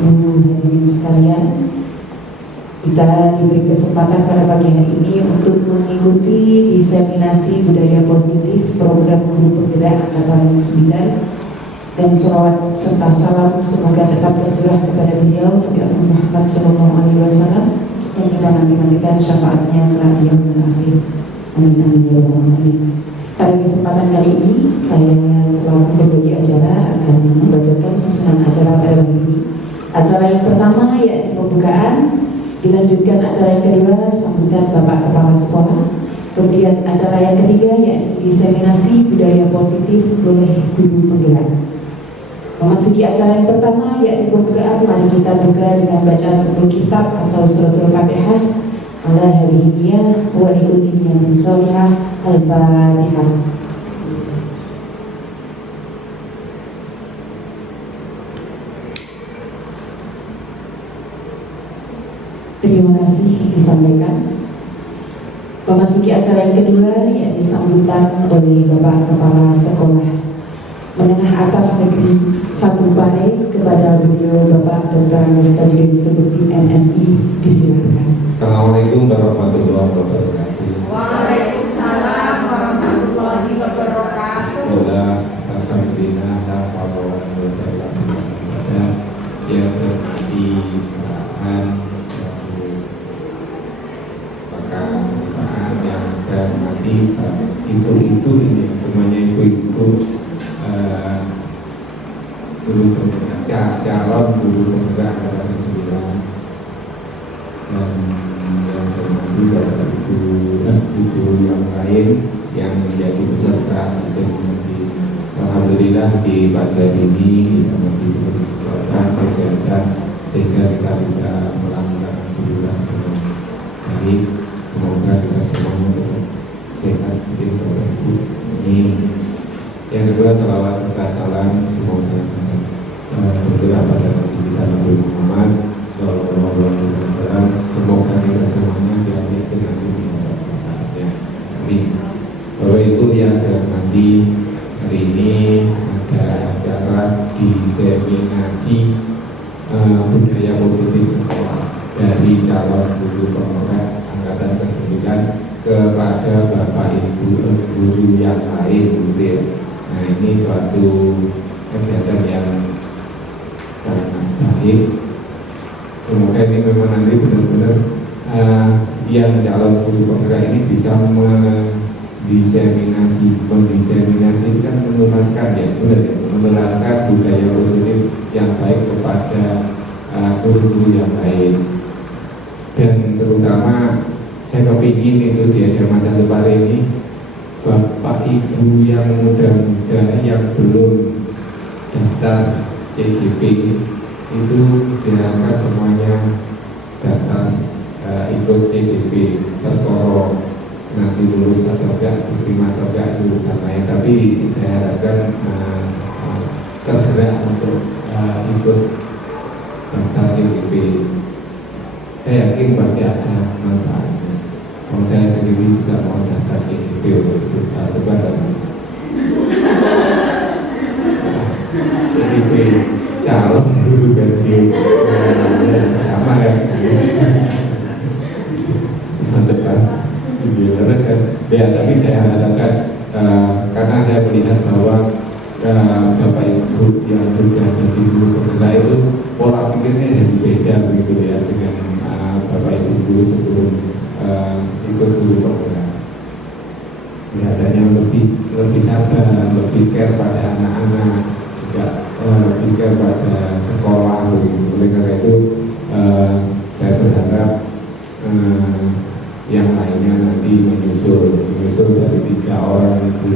Ibu hadirin sekalian, kita diberi kesempatan pada pagi hari ini untuk mengikuti diseminasi budaya positif program Guru Penggerak Angkatan 9, dan sholawat serta salam semoga tetap tercurah kepada beliau Nabi Muhammad SAW, dan kita nanti-nantikan syafaatnya kelak di yaumil akhir. Amin amin ya rabbal alamin. Pada kesempatan kali ini, saya selaku pembagi acara akan membacakan susunan acara pada hari ini. Acara yang pertama yakni pembukaan, dilanjutkan acara yang kedua sambutan Bapak Kepala Sekolah, kemudian acara yang ketiga yakni diseminasi budaya positif oleh Guru Penggerak. Memasuki acara yang pertama yakni pembukaan, mari kita buka dengan bacaan Ummul Kitab atau Suratul Fatihah. Ala hadhihi wa likulli sholihah. Al-Fatihah. Terima kasih disampaikan. Memasuki acara yang kedua yakni sambutan oleh Bapak Kepala Sekolah Menengah Atas Negeri 1 Pare kepada beliau Bapak Dr. Andes Tajudin Subukti MSI, disilakan. Assalamualaikum warahmatullahi wabarakatuh. Waalaikumsalam warahmatullahi wabarakatuh. Semoga alhamdulillah dapat pada yang seperti arahan satu maka sesaat yang saya mati itu ini semuanya ibu-ibu guru penggerak, calon guru penggerak Angkatan 9, dan yang saya mati kepada ibu yang lain yang menjadi peserta diseminasi. Alhamdulillah di pada ini kita masih diberikan kesehatan sehingga kita bisa melakukan aktivitas dengan baik. Semoga kita semuanya tetap sehat seperti Ibu. Amin. Yang kedua, salawat serta salam semoga bergerak pada Nabi kita Nabi Muhammad Sallallahu Alaihi Wasallam. Semoga kita semuanya diambil dengan dunia sahabatnya. Amin. Bapak Ibu yang saya hormati, hari ini ada acara diseminasi budaya positif sekolah dari calon guru penggerak Angkatan ke-9 kepada Bapak Ibu guru yang lain, gitu ya. Nah, ini suatu kegiatan yang sangat baik. Semoga ini memang nanti benar-benar yang calon guru penggerak ini bisa mendiseminasi itu kan menularkan ya, benar ya, menularkan budaya positif yang baik kepada guru-guru yang lain. Dan terutama saya kepingin itu di SMA 1 Pare ini Bapak Ibu yang muda-muda yang belum daftar CGP itu diharapkan semuanya daftar ikut CGP, terkorong nanti lulus atau enggak, diterima atau enggak lulusan lain. Tapi saya harapkan tergerak untuk ikut daftar CGP. Saya yakin pasti ada manfaatnya. Kalau saya sendiri juga mau daftar CGP untuk CGP calon guru pensiun sama ya depan terus kan ya. Tapi saya harapkan karena saya melihat bahwa Bapak Ibu yang sudah jadi guru penggerak itu pola pikirnya jadi beda begitu ya dengan Bapak Ibu guru sebelum ikut guru penggerak. Kelihatannya lebih sabar, lebih care pada anak-anak, tidak lebih care pada sekolah begitu. Oleh karena itu saya berharap yang lainnya nanti menyusul dari 3 orang, Bu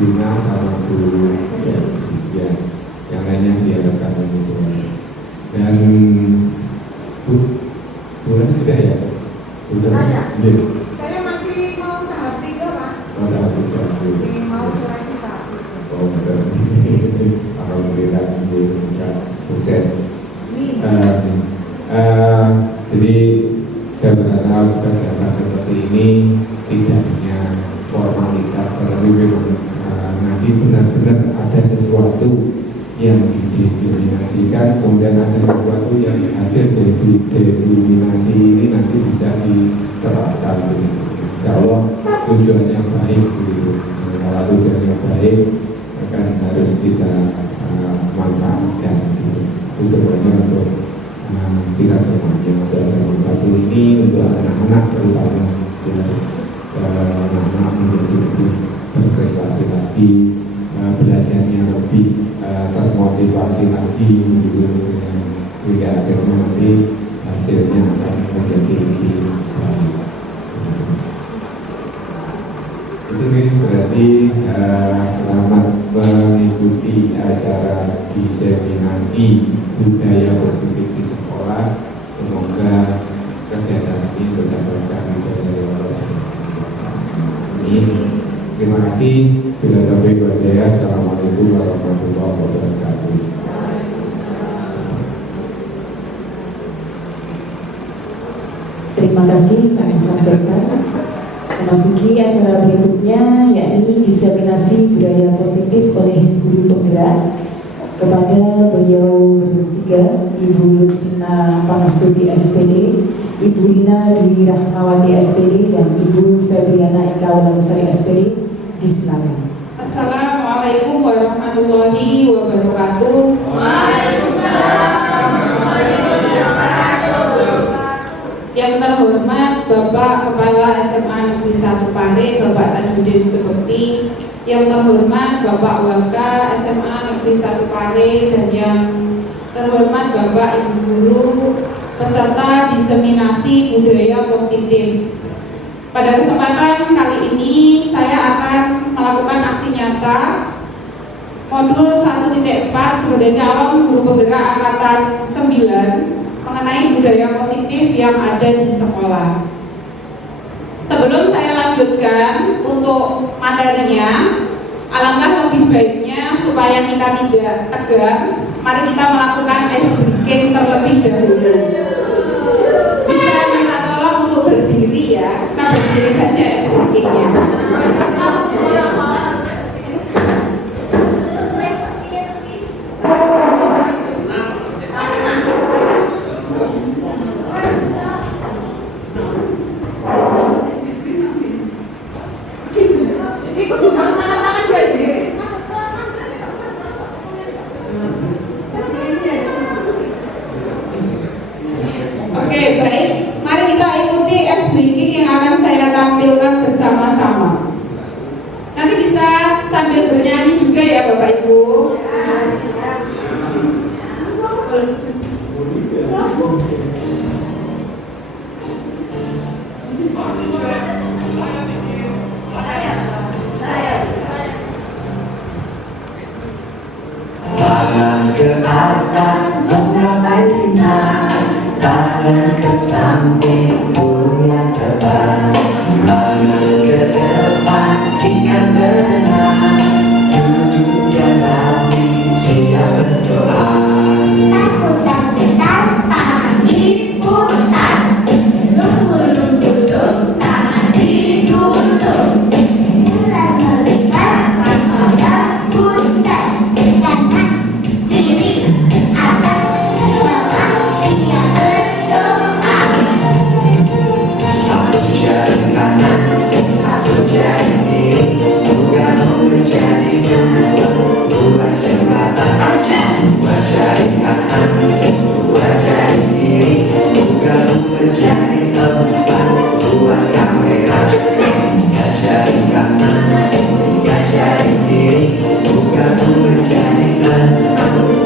Rina sama Bu ya, yang lainnya diharapkan menyusul. Dan Bu sudah ya? Saya masih mau tahap 3, Pak. Tahap 3. Mau cita-cita. Oh, betul. Alhamdulillah, sukses. Jadi saya berharap kegiatan seperti ini tidak hanya formalitas, tetapi memang nanti benar-benar ada sesuatu yang diseminasikan, kemudian ada sesuatu yang hasil dari diseminasi ini nanti bisa diterapkan. Insya Allah tujuannya baik begitu. Kalau tujuannya baik akan harus kita manfaatkan gitu. Itu sebenarnya untuk kita semuanya, untuk satu ini, untuk anak-anak terutama anak-anak menjadi lebih berprestasi lagi, belajarnya lebih termotivasi lagi gitu, hingga akhirnya nanti hasilnya akan menjadi lebih baik. Itu berarti selamat mengikuti acara diseminasi budaya positif di sekolah. Semoga kegiatan ini berdampak dari Allah. Amin. Terima kasih. Bila taufiq wal hidayah. Assalamualaikum warahmatullahi wabarakatuh. Terima kasih kami sampaikan. Memasuki acara berikutnya, yakni diseminasi budaya positif oleh guru penggerak kepada beliau bertiga, Ibu Lutfina Panastudi SPD, Ibu Lina Dwi Rahmawati SPD, dan Ibu Febriana Eka Walansari SPD. Disilakan. Assalamualaikum warahmatullahi wabarakatuh. Waalaikumsalam warahmatullahi wabarakatuh. Yang terhormat Bapak Kepala SMA Negeri 1 Pare, Bapak Tajudin Suketi, yang terhormat Bapak Waka SMA Negeri 1 Pare, dan yang terhormat Bapak Ibu Guru peserta diseminasi budaya positif. Pada kesempatan kali ini saya akan melakukan aksi nyata modul 1.4 sebagai calon guru penggerak angkatan 9 mengenai budaya positif yang ada di sekolah. Sebelum saya lanjutkan untuk materinya, alangkah lebih baiknya supaya kita tidak tegang, mari kita melakukan ice breaking terlebih dahulu. Bisa minta tolong untuk berdiri ya, saya berdiri saja ice breakingnya. Oke, baik. Mari kita ikuti ice breaking yang akan saya tampilkan bersama-sama. Nanti bisa sambil bernyanyi juga ya Bapak Ibu. Tangan ke atas menggapai bintang, tangan ke samping goyang terbang, tangan ke depan ikat berenang, duduk dan rapi siap berdoa. Tampuk-tampukan tangan diputar, lumpuh-lumpuh tangan diguntung, mulai melihat pada pundak, kanan kiri atas bawah siap berdoa. Satu jari kanan, satu jari kiri, bukan menjadi dua jembatan. Dua jari kanan, dua jari kiri, bukan menjadi empat, dua kamera. Tiga jari kanan, tiga jari kiri, bukan menjadi enam,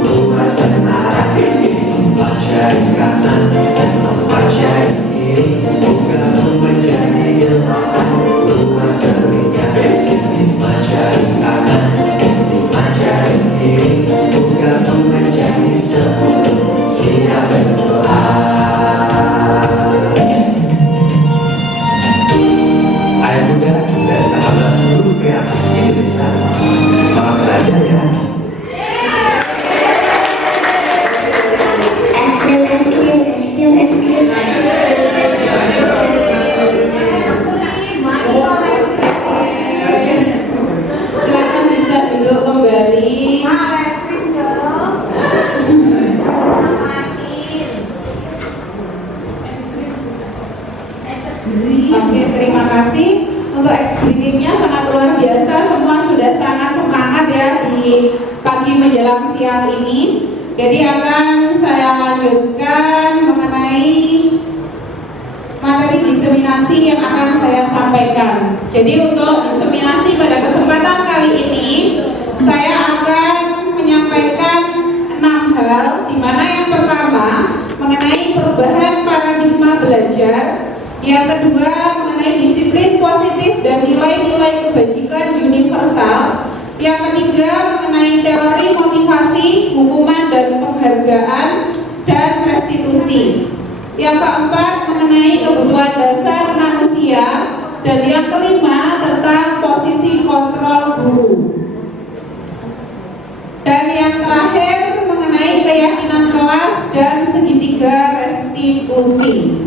dua menara. Empat jari kanan, empat jari kiri, bukan menjadi delapan, dua telinga. Lima jari kanan, lima jari kiri, bukan menjadi sepuluh, siap berdoa. Ayo muda dan sahabat guru kreatif Indonesia, semangat belajar ya. Silakan bisa duduk kembali. sudah sangat semangat ya di pagi menjelang siang ini. Jadi akan saya lanjutkan mengenai materi diseminasi yang akan saya sampaikan. Jadi untuk diseminasi pada kesempatan kali ini saya akan menyampaikan 6 hal, di mana yang pertama mengenai perubahan paradigma belajar, yang kedua mengenai disiplin positif dan nilai-nilai kebajikan universal, yang ketiga mengenai teori motivasi, hukuman dan penghargaan, dan restitusi, yang keempat mengenai kebutuhan dasar manusia, dan yang kelima tentang posisi kontrol guru, dan yang terakhir mengenai keyakinan kelas dan segitiga restitusi.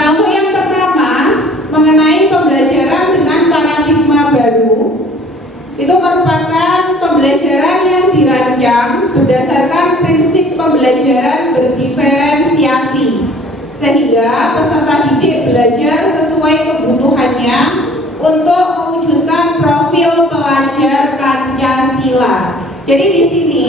Nah, untuk yang pertama mengenai pembelajaran dengan paradigma baru, itu merupakan pembelajaran yang dirancang berdasarkan prinsip pembelajaran berdiferensiasi, sehingga peserta didik belajar sesuai kebutuhannya untuk mewujudkan profil pelajar Pancasila. Jadi di sini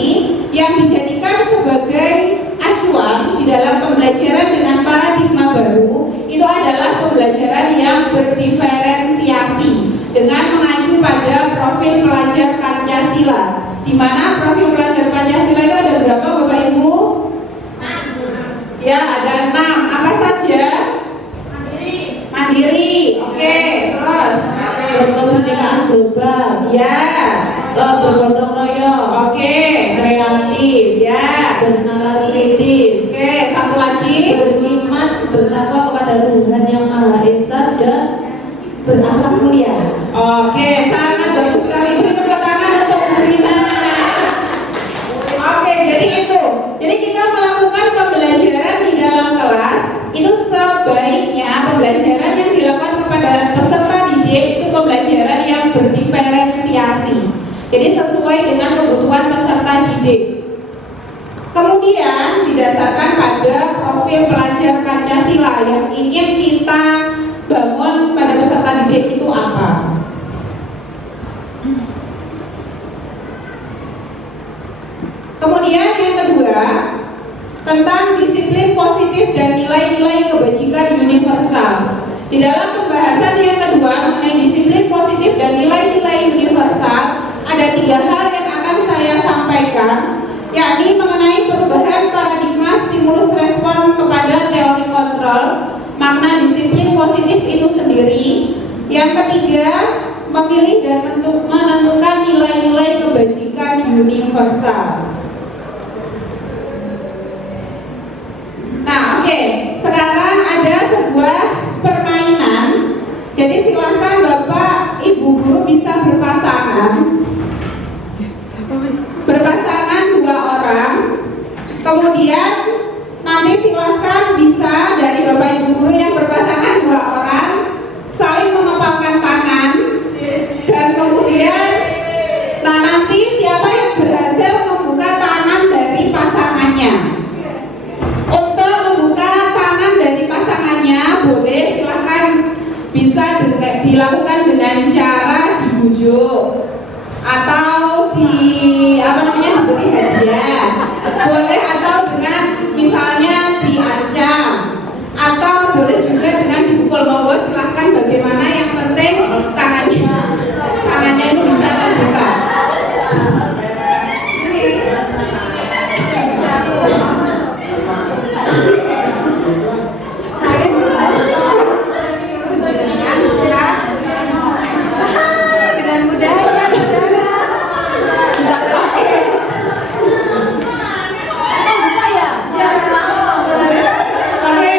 yang dijadikan sebagai acuan di dalam pembelajaran dengan paradigma baru itu adalah pembelajaran yang berdiferensiasi dengan mengacu pada profil pelajar Pancasila, di mana profil pelajar Pancasila itu ada berapa Bapak Ibu? Ya, ada 6. Apa saja? Mandiri. Oke, terus Kemerdekaan global, ya, bergotong royong, oke, kreatif, ya, bernalar kritis, oke, satu lagi, beriman, bertakwa kepada Tuhan Yang Maha Esa, dan berakhlak mulia. oke, sangat bagus sekali. Beri tepuk tangan untuk Bu Rina. Oke, jadi itu. Jadi kita melakukan pembelajaran di dalam kelas itu sebaiknya pembelajaran yang dilakukan kepada peserta didik itu pembelajaran yang berdiferensiasi. Jadi sesuai dengan kebutuhan peserta didik. Kemudian didasarkan pada profil pelajar Pancasila yang ingin kita bangun pada peserta didik itu apa? Kemudian yang kedua tentang disiplin positif dan nilai-nilai kebajikan universal. Di dalam pembahasan yang kedua mengenai disiplin positif dan nilai-nilai universal, ada 3 hal yang akan saya sampaikan, yakni mengenai perubahan paradigma stimulus respon kepada teori kontrol, makna disiplin positif itu sendiri. Yang ketiga, memilih dan menentukan nilai-nilai kebajikan universal. Nah, oke. Sekarang ada sebuah permainan. Jadi silahkan Bapak Ibu guru bisa berpasangan. Berpasangan 2 orang. Kemudian nanti silahkan bisa dari Bapak Ibu guru yang berpasangan 2 orang saling mengepalkan tangan. Dan kemudian nanti siapa yang berhasil membuka tangan dari pasangannya. Untuk membuka tangan dari pasangannya boleh silahkan bisa dilakukan dengan cara dibujuk atau diberi hadiah, boleh atau dengan misalnya diancam, atau boleh juga dengan dipukul. Monggo silahkan, bagaimana, yang penting tangannya itu bisa terbuka. Dengan mudah ya, saudara. Oke,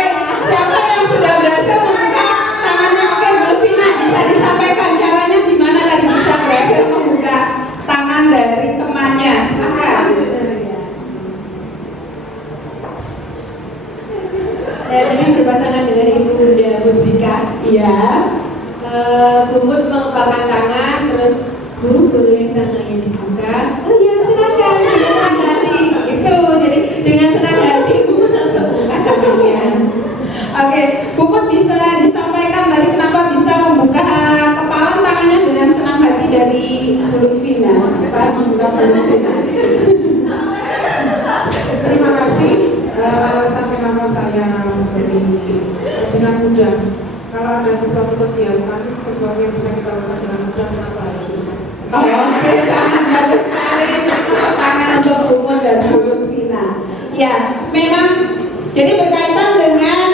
siapa yang sudah berhasil membuka tangannya? Oke, Bu Levina, bisa disampaikan caranya gimana tadi bisa berhasil membuka tangan dari temannya? Silakan. Saya tadi berpasangan dengan Ibu Bunda Budrika. Iya. Bumut mengepalkan tangan, terus Bu boleh tangannya dibuka. Oh iya, silakan. Dengan senang hati. Itu, jadi dengan senang hati Bu langsung buka tangannya. Oke, Bu bisa disampaikan tadi kenapa bisa membuka kita belum. Terima kasih. Sampai nama saya dari dengan mudah. Kalau ada sesuatu kegiatan, sesuatu yang bisa kita lakukan dengan mudah, kenapa harus susah? Kalau bisa bagus sekali tangan untuk Bumon dan Bu Lutfina. Ya, memang jadi berkaitan dengan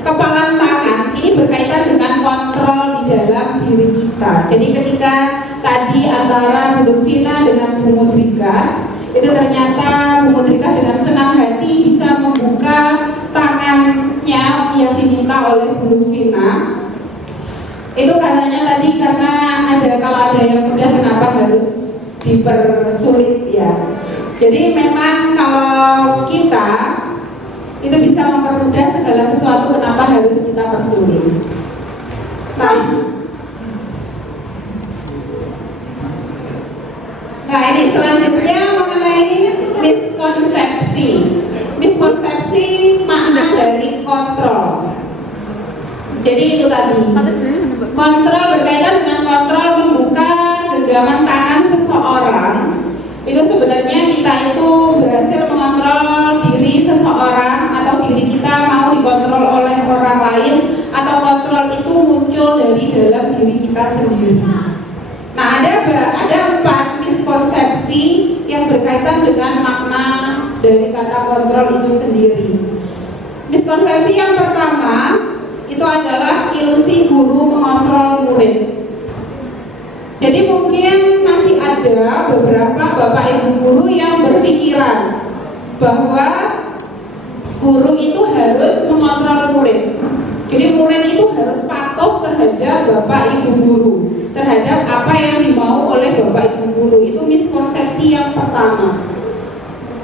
kepalan tangan. Ini berkaitan dengan kontrol di dalam diri kita. Jadi ketika tadi antara Bu Lutfina dengan Bu Mudrika, itu ternyata Bu Mudrika dengan senang hati bisa membuka tangannya yang diminta oleh Bu Lutfina. Itu katanya tadi karena kalau ada yang mudah kenapa harus dipersulit ya. Jadi memang kalau kita itu bisa mempermudah segala sesuatu, kenapa harus kita persulit. Nah ini selanjutnya mengenai miskonsepsi. Miskonsepsi makna dari kontrol. Jadi itu tadi, kontrol berkaitan dengan kontrol membuka genggaman tangan seseorang. Itu sebenarnya kita itu berhasil mengontrol diri seseorang atau diri kita mau dikontrol oleh orang lain, atau kontrol itu muncul dari dalam diri kita sendiri. Nah ada 4 miskonsepsi yang berkaitan dengan makna dari kata kontrol itu sendiri. Miskonsepsi yang pertama itu adalah ilusi guru mengontrol murid. Jadi mungkin masih ada beberapa bapak ibu guru yang berpikiran bahwa guru itu harus mengontrol murid. Jadi murid itu harus patuh terhadap bapak ibu guru, terhadap apa yang dimau oleh bapak ibu guru. Itu miskonsepsi yang pertama.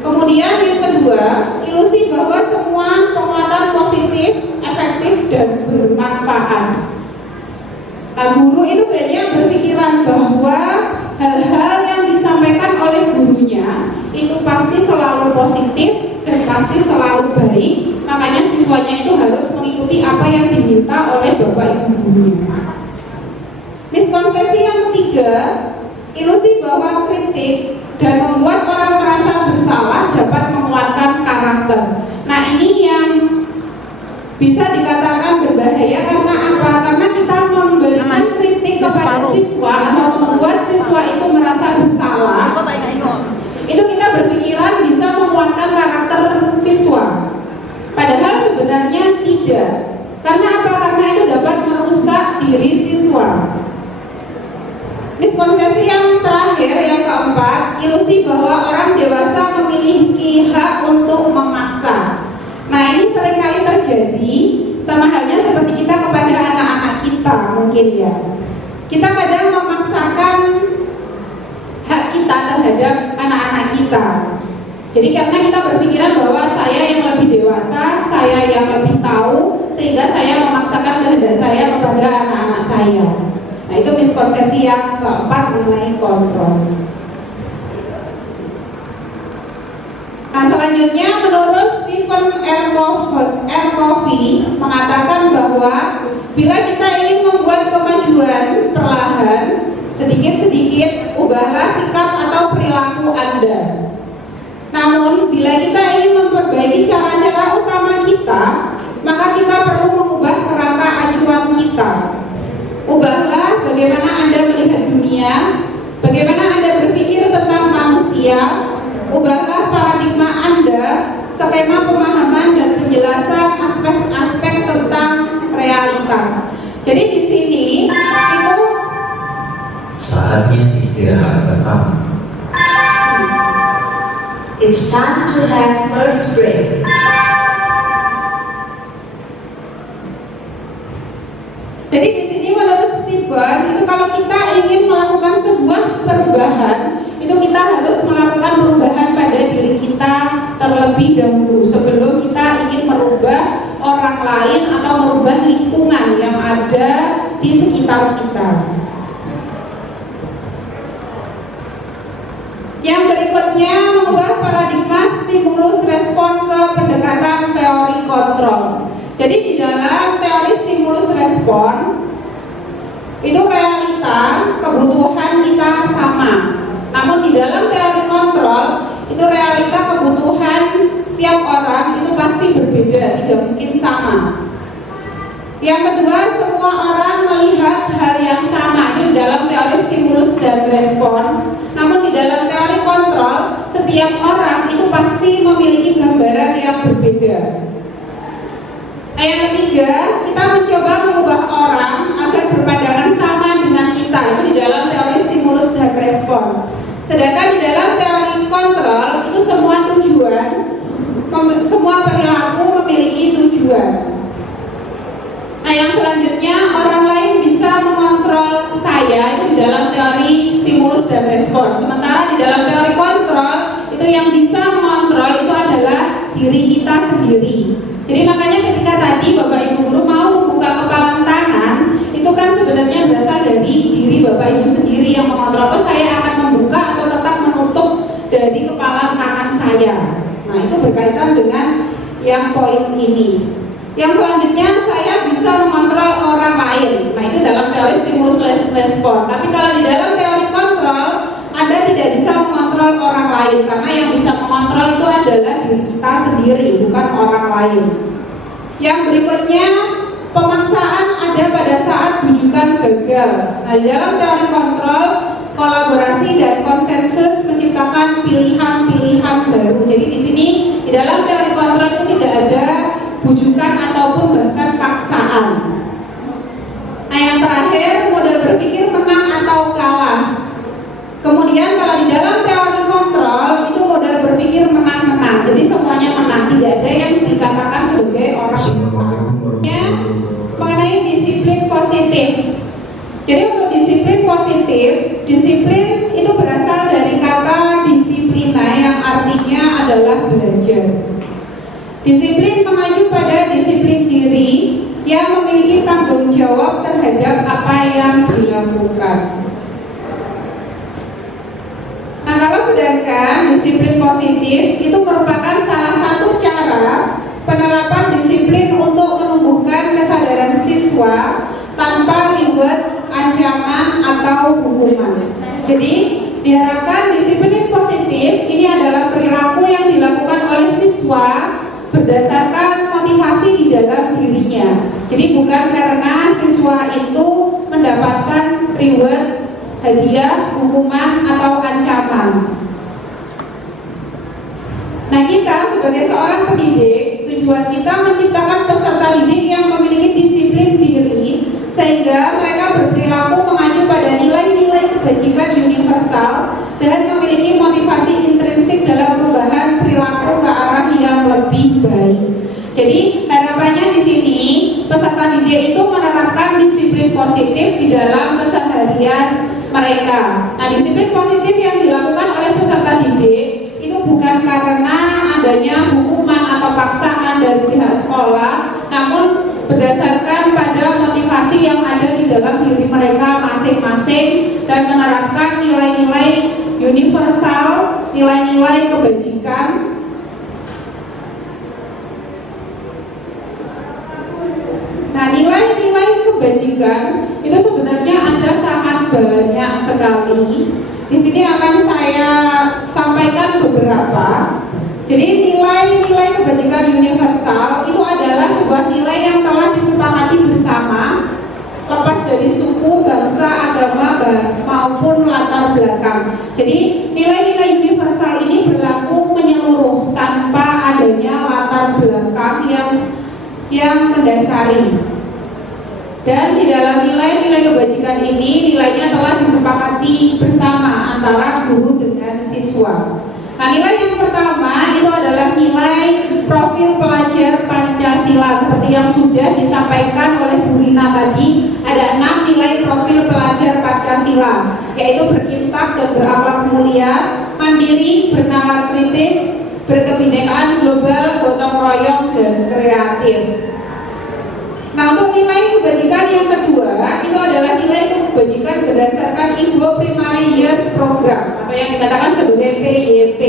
Kemudian yang kedua, ilusi bahwa semua penguatan positif, efektif dan bermanfaat. Nah, guru itu banyak berpikiran bahwa hal-hal yang disampaikan oleh gurunya itu pasti selalu positif dan pasti selalu baik. Makanya siswanya itu harus mengikuti apa yang diminta oleh bapak ibu gurunya. Miskonsepsi yang ketiga, ilusi bahwa kritik dan membuat orang merasa bersalah dapat menguatkan karakter. Nah ini yang bisa dikatakan berbahaya. Karena apa? Karena kita memberikan kritik kepada siswa atau membuat siswa itu merasa bersalah, itu kita berpikiran bisa menguatkan karakter siswa. Padahal sebenarnya tidak. Karena apa? Karena itu dapat merusak diri siswa. Miskonsepsi yang terakhir, yang keempat, ilusi bahwa orang dewasa memiliki hak untuk memaksa. Nah ini seringkali terjadi, sama halnya seperti kita kepada anak-anak kita mungkin ya. Kita kadang memaksakan hak kita terhadap anak-anak kita. Jadi karena kita berpikiran bahwa saya yang lebih dewasa, saya yang lebih tahu, sehingga saya memaksakan kehendak saya kepada anak-anak saya. Nah itu miskonsepsi yang keempat mengenai kontrol. Nah selanjutnya menurut Stephen R. Covey mengatakan bahwa bila kita ingin membuat kemajuan perlahan, sedikit-sedikit ubahlah sikap atau perilaku Anda. Namun bila kita ingin memperbaiki cara-cara utama kita, maka kita perlu mengubah kerangka acuan kita. Ubahlah bagaimana Anda melihat dunia, bagaimana Anda berpikir tentang manusia. Ubahlah paradigma Anda, skema pemahaman dan penjelasan aspek-aspek tentang realitas. Jadi di sini itu saatnya istirahat pertama. It's time to have first break. Jadi di sini menurut Stephen itu kalau kita ingin melakukan sebuah perubahan, itu kita harus melakukan perubahan pada diri kita terlebih dahulu sebelum kita ingin merubah orang lain atau merubah lingkungan yang ada di sekitar kita. Yang berikutnya mengubah paradigma stimulus respon ke pendekatan teori kontrol. Jadi di dalam teori stimulus respon itu realita kebutuhan kita sama, namun di itu realita kebutuhan setiap orang itu pasti berbeda, tidak mungkin sama. Yang kedua, semua orang melihat hal yang sama. Ini dalam teori stimulus dan respon. Namun di dalam teori kontrol, setiap orang itu pasti memiliki gambaran yang berbeda. Nah, yang ketiga, kita mencoba mengubah orang agar berpandangan sama dengan kita. Itu di dalam teori stimulus dan respon. Sedangkan di dalam teori kontrol, itu semua tujuan, semua perilaku memiliki tujuan. Nah, yang selanjutnya, orang lain bisa mengontrol saya, itu di dalam teori stimulus dan respon. Sementara di dalam teori kontrol, itu yang bisa mengontrol itu adalah diri kita sendiri. Jadi makanya ketika tadi Bapak Ibu Guru mau membuka kepalan tangan, itu kan sebenarnya berasal dari diri Bapak Ibu sendiri yang mengontrol. Oh, saya akan membuka atau tetap menutup dari kepalan tangan saya. Nah, itu berkaitan dengan yang poin ini. Yang selanjutnya, saya bisa mengontrol orang lain. Nah, itu dalam teori stimulus respon. Tapi kalau di dalam teori kontrol, Anda tidak bisa mengontrol orang lain, karena yang bisa mengontrol itu adalah diri kita sendiri, bukan orang lain. Yang berikutnya, pemaksaan ada pada saat bujukan gagal. Nah, di dalam teori kontrol, kolaborasi dan konsensus menciptakan pilihan-pilihan baru. Jadi di sini di dalam teori kontrol itu tidak ada bujukan ataupun bahkan paksaan. Nah, yang terakhir, model berpikir menang atau kalah. Kemudian kalau di dalam teori kontrol itu model berpikir menang-menang. Jadi semuanya menang, tidak ada yang dikatakan sebagai orang menang. Mengenai disiplin positif. Jadi untuk disiplin positif, disiplin itu berasal dari kata disiplina yang artinya adalah belajar. Disiplin mengacu pada disiplin diri yang memiliki tanggung jawab terhadap apa yang dilakukan. Nah, kalau sedangkan disiplin positif itu merupakan salah satu cara penerapan disiplin untuk menumbuhkan kesadaran siswa tanpa reward, ancaman, atau hukuman. Jadi diharapkan disiplin positif ini adalah perilaku yang dilakukan oleh siswa berdasarkan motivasi di dalam dirinya. Jadi bukan karena siswa itu mendapatkan reward, hadiah, hukuman, atau ancaman. Nah, kita sebagai seorang pendidik, tujuan kita menciptakan peserta didik yang memiliki disiplin diri sehingga mereka berperilaku mengacu pada nilai-nilai kebajikan universal dan memiliki motivasi intrinsik dalam perubahan perilaku ke arah yang lebih baik. Jadi harapannya di sini peserta didik itu menerapkan disiplin positif di dalam keseharian mereka. Nah, disiplin positif yang dilakukan oleh peserta didik itu bukan karena adanya hukuman atau paksaan dari pihak sekolah, namun berdasarkan pada motivasi yang ada di dalam diri mereka masing-masing dan menerapkan nilai-nilai universal, nilai-nilai kebajikan. Nah, nilai-nilai kebajikan itu sebenarnya ada sangat banyak sekali. Di sini akan saya sampaikan beberapa. Jadi nilai-nilai kebajikan universal itu adalah sebuah nilai yang telah disepakati bersama, lepas dari suku, bangsa, agama, maupun latar belakang. Jadi nilai-nilai universal ini berlaku menyeluruh tanpa adanya latar belakang yang mendasari. Dan di dalam nilai-nilai kebajikan ini, nilainya telah disepakati bersama antara guru dengan siswa. Nah, nilai yang pertama itu adalah nilai profil pelajar Pancasila. Seperti yang sudah disampaikan oleh Bu Rina tadi, ada 6 nilai profil pelajar Pancasila, yaitu berimpak dan berakhlak mulia, mandiri, bernalar kritis, berkebinekaan global, gotong royong, dan kreatif. Nah, untuk nilai kebajikan yang kedua itu adalah nilai kebajikan berdasarkan Indo Primary Years Program atau yang dikatakan sebagai PYP.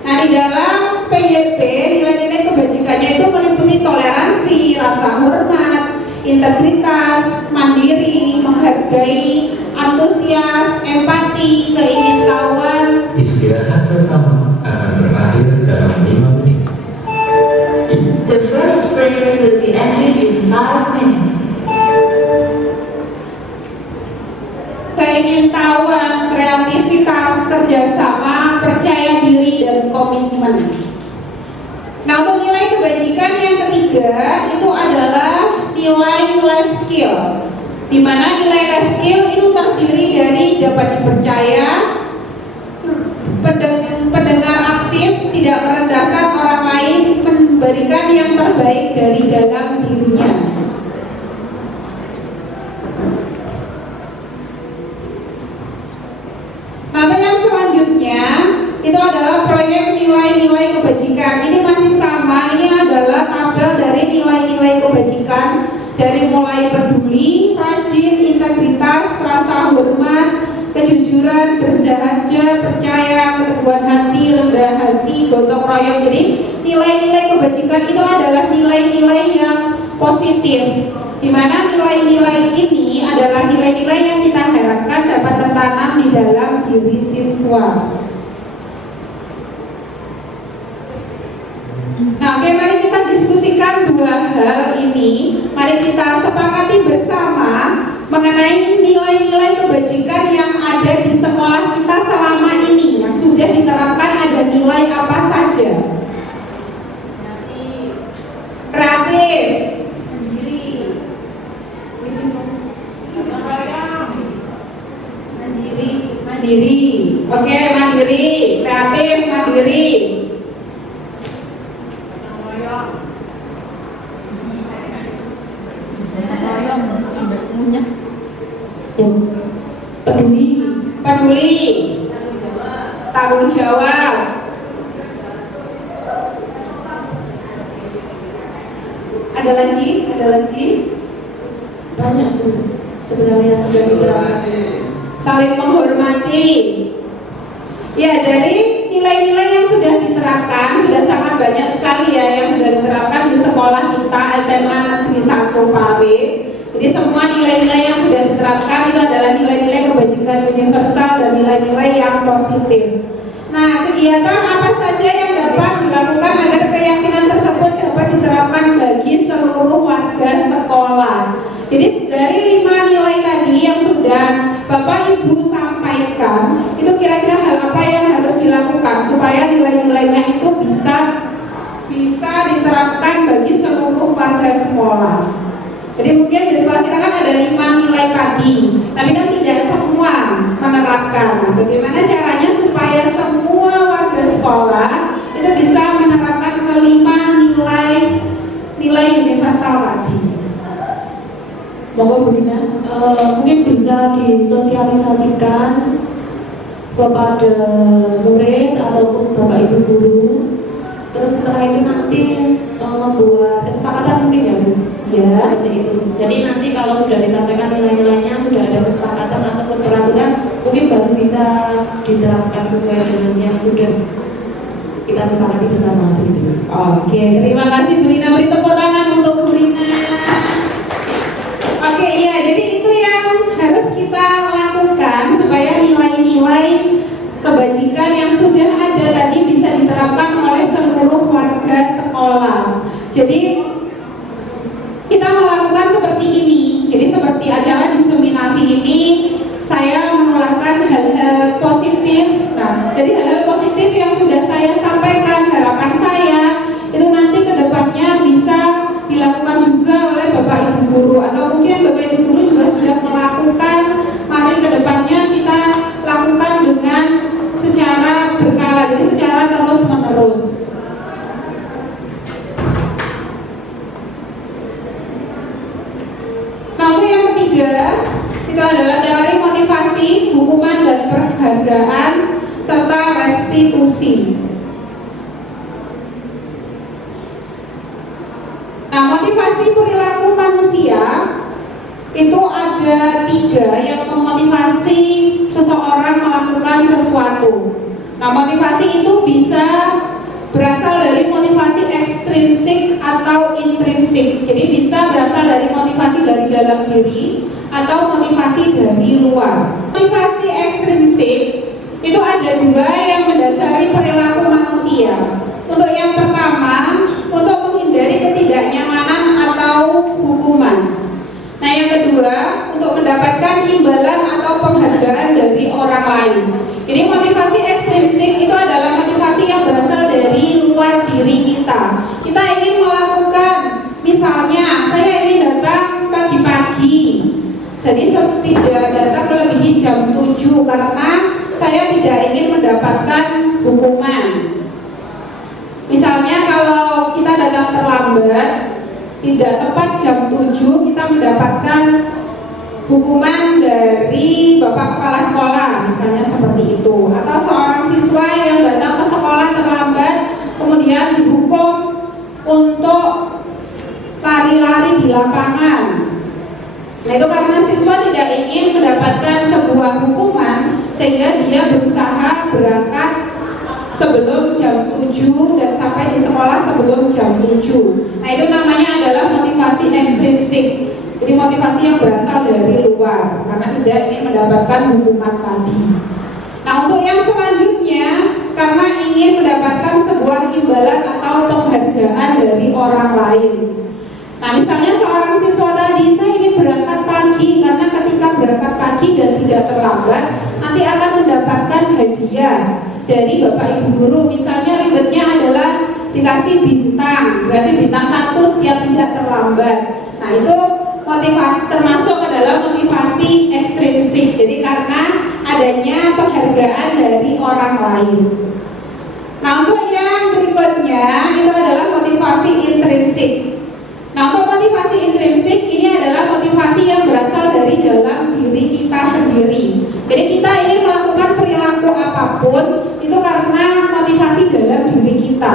Nah, di dalam PYP nilai-nilai kebajikannya itu meliputi toleransi, rasa hormat, integritas, mandiri, menghargai, antusias, empati, keingintahuan. Istirahat pertama akan kerjasama, percaya diri, dan komitmen. Nah, untuk nilai kebajikan yang ketiga itu adalah nilai life skill, di mana nilai life skill itu terdiri dari dapat dipercaya, pendengar aktif, tidak merendahkan orang lain, memberikan yang terbaik dari dalam dirinya. Nah, yang selanjutnya itu adalah proyek nilai-nilai kebajikan. Ini masih sama, ini adalah tabel dari nilai-nilai kebajikan, dari mulai peduli, rajin, integritas, rasa hormat, kejujuran, bersahaja, percaya, keteguhan hati, rendah hati, gotong royong. Jadi nilai-nilai kebajikan itu adalah nilai-nilai yang positif, di mana nilai-nilai ini adalah nilai-nilai yang kita harapkan dapat tertanam di dalam diri siswa. Nah, oke, mari kita diskusikan dua hal ini. Mari kita sepakati bersama mengenai nilai-nilai kebajikan yang ada di sekolah kita selama ini, yang sudah diterapkan. Ada nilai apa saja? Kreatif, mandiri. Oke, mandiri, kreatif, mandiri. Peduli, tanggung jawab. Ada lagi? Banyak tuh sebenarnya yang sudah diterapkan. Saling menghormati. Ya, dari nilai-nilai yang sudah diterapkan sudah sangat banyak sekali ya yang sudah diterapkan di sekolah kita SMA Negeri 1 Pare. Jadi semua nilai-nilai yang sudah diterapkan itu adalah nilai-nilai kebajikan universal dan nilai-nilai yang positif. Nah, kegiatan apa saja yang dapat dilakukan agar keyakinan tersebut dapat diterapkan bagi seluruh warga sekolah? Jadi dari 5 nilai tadi yang sudah Bapak Ibu sampaikan, itu kira-kira hal apa yang harus dilakukan supaya nilai-nilainya itu bisa diterapkan bagi seluruh warga sekolah? Jadi mungkin di sekolah kita kan ada 5 nilai tadi, tapi kan tidak semua menerapkan. Nah, bagaimana caranya supaya semua warga sekolah itu bisa menerapkan kelima nilai universal tadi? Monggo Bu Dina. Mungkin bisa disosialisasikan kepada murid ataupun Bapak Ibu guru. Terus setelah itu nanti membuat kesepakatan mungkin ya Bu. Ya. Seperti itu. Jadi nanti kalau sudah disampaikan nilai-nilainya, sudah ada kesepakatan ataupun peraturan, mungkin baru bisa diterapkan sesuai dengan yang sudah kita sepakati bersama gitu. Oke, terima kasih Bu Rina. Beri tepuk tangan untuk Bu Rina. Oke, iya, jadi itu yang harus kita lakukan supaya nilai-nilai kebajikan yang sudah ada tadi bisa diterapkan oleh seluruh warga sekolah. Jadi kita melakukan seperti ini. Jadi seperti acara diseminasi ini, saya menularkan hal-hal positif. Nah, jadi hal-hal positif yang sudah saya sampaikan, harapan saya itu nanti ke depannya bisa dilakukan juga oleh Bapak Ibu guru, atau mungkin Bapak Ibu guru juga sudah melakukan. Mari ke depannya kita lakukan dengan secara berkala, jadi secara terus menerus. Nah, untuk yang ketiga itu adalah teori motivasi, hukuman dan penghargaan serta restitusi. Nah, motivasi perilaku manusia itu ada 3 yang memotivasi seseorang melakukan sesuatu. Nah, motivasi itu bisa berasal dari motivasi ekstrinsik atau intrinsik. Jadi bisa berasal dari motivasi dari dalam diri atau motivasi dari luar. Motivasi ekstrinsik itu ada 2 yang mendasari perilaku manusia. Untuk yang pertama, untuk menghindari ketidaknyamanan atau hukuman. Nah, yang kedua, untuk mendapatkan imbalan atau penghargaan dari orang lain. Jadi motivasi kita. Kita ingin melakukan, misalnya saya ingin datang pagi-pagi, jadi tidak datang melebihi jam 7 karena saya tidak ingin mendapatkan hukuman. Misalnya kalau kita datang terlambat, tidak tepat jam 7, kita mendapatkan hukuman dari Bapak Kepala Sekolah, misalnya seperti itu. Atau seorang siswa yang datang ke sekolah terlambat, kemudian dihukum untuk lari-lari di lapangan. Nah itu karena siswa tidak ingin mendapatkan sebuah hukuman, sehingga dia berusaha berangkat sebelum jam 7 dan sampai di sekolah sebelum jam 7. Nah itu namanya adalah motivasi ekstrinsik. Jadi motivasi yang berasal dari luar karena tidak ingin mendapatkan hukuman tadi. Nah untuk yang selanjutnya, karena ingin mendapatkan sebuah imbalan atau penghargaan dari orang lain. Nah misalnya seorang siswa tadi, saya ingin berangkat pagi karena ketika berangkat pagi dan tidak terlambat, nanti akan mendapatkan hadiah dari Bapak Ibu Guru. Misalnya ribetnya adalah dikasih bintang 1 setiap tidak terlambat. Nah itu motivasi, termasuk adalah motivasi ekstrinsik. Jadi karena adanya penghargaan dari orang lain. Nah untuk yang berikutnya itu adalah motivasi intrinsik. Nah untuk motivasi intrinsik ini adalah motivasi yang berasal dari dalam diri kita sendiri. Jadi kita ingin melakukan perilaku apapun itu karena motivasi dalam diri kita.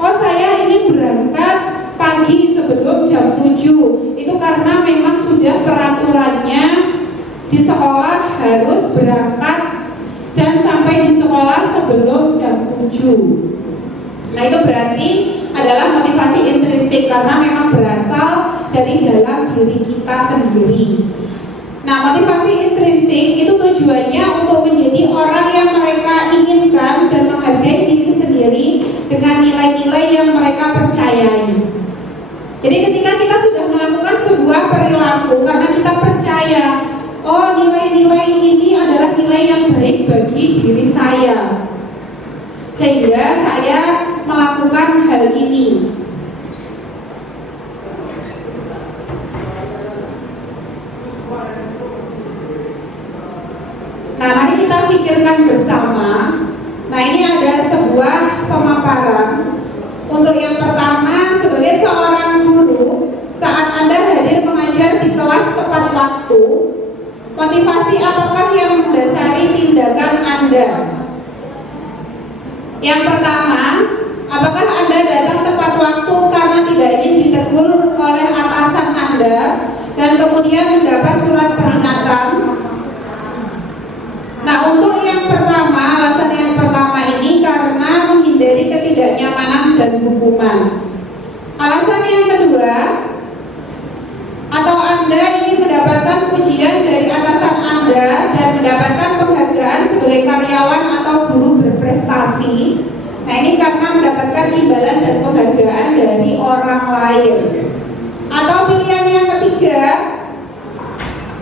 Oh saya ingin berangkat pagi sebelum jam 7, itu karena memang sudah peraturannya di sekolah harus berangkat dan sampai di sekolah sebelum jam 7. Nah itu berarti adalah motivasi intrinsik karena memang berasal dari dalam diri kita sendiri. Nah motivasi intrinsik itu tujuannya untuk menjadi orang yang mereka inginkan dan menghargai diri sendiri dengan nilai-nilai yang mereka percayai. Jadi ketika kita sudah melakukan sebuah perilaku karena kita percaya, oh nilai-nilai ini adalah nilai yang baik bagi diri saya, sehingga saya melakukan hal ini. Nah mari kita pikirkan bersama. Nah ini ada sebuah pemaparan. Untuk yang pertama, sebagai seorang guru, saat Anda hadir mengajar di kelas tepat waktu, motivasi apakah yang mendasari tindakan Anda? Yang pertama, apakah Anda datang tepat waktu karena tidak ingin ditegur oleh atasan Anda dan kemudian mendapat surat peringatan? Nah untuk yang pertama, alasan yang pertama ini karena menghindari ketidaknyamanan dan hukuman. Alasan yang kedua, atau Anda ingin mendapatkan pujian dari atasan Anda dan mendapatkan penghargaan sebagai karyawan atau guru berprestasi. Nah ini karena mendapatkan imbalan dan penghargaan dari orang lain. Atau pilihan yang ketiga,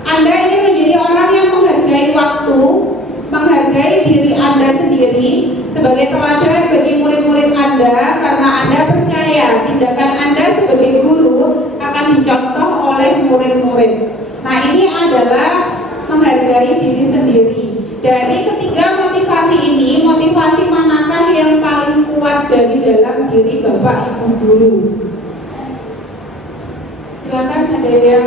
Anda ingin menjadi orang yang menghargai waktu, menghargai diri Anda sendiri sebagai teladan bagi murid-murid Anda karena Anda percaya tindakan Anda sebagai guru akan dicontoh oleh murid-murid. Nah ini adalah menghargai diri sendiri. Dari ketiga motivasi ini, motivasi manakah yang paling kuat dari dalam diri Bapak Ibu Guru? Silakan ada yang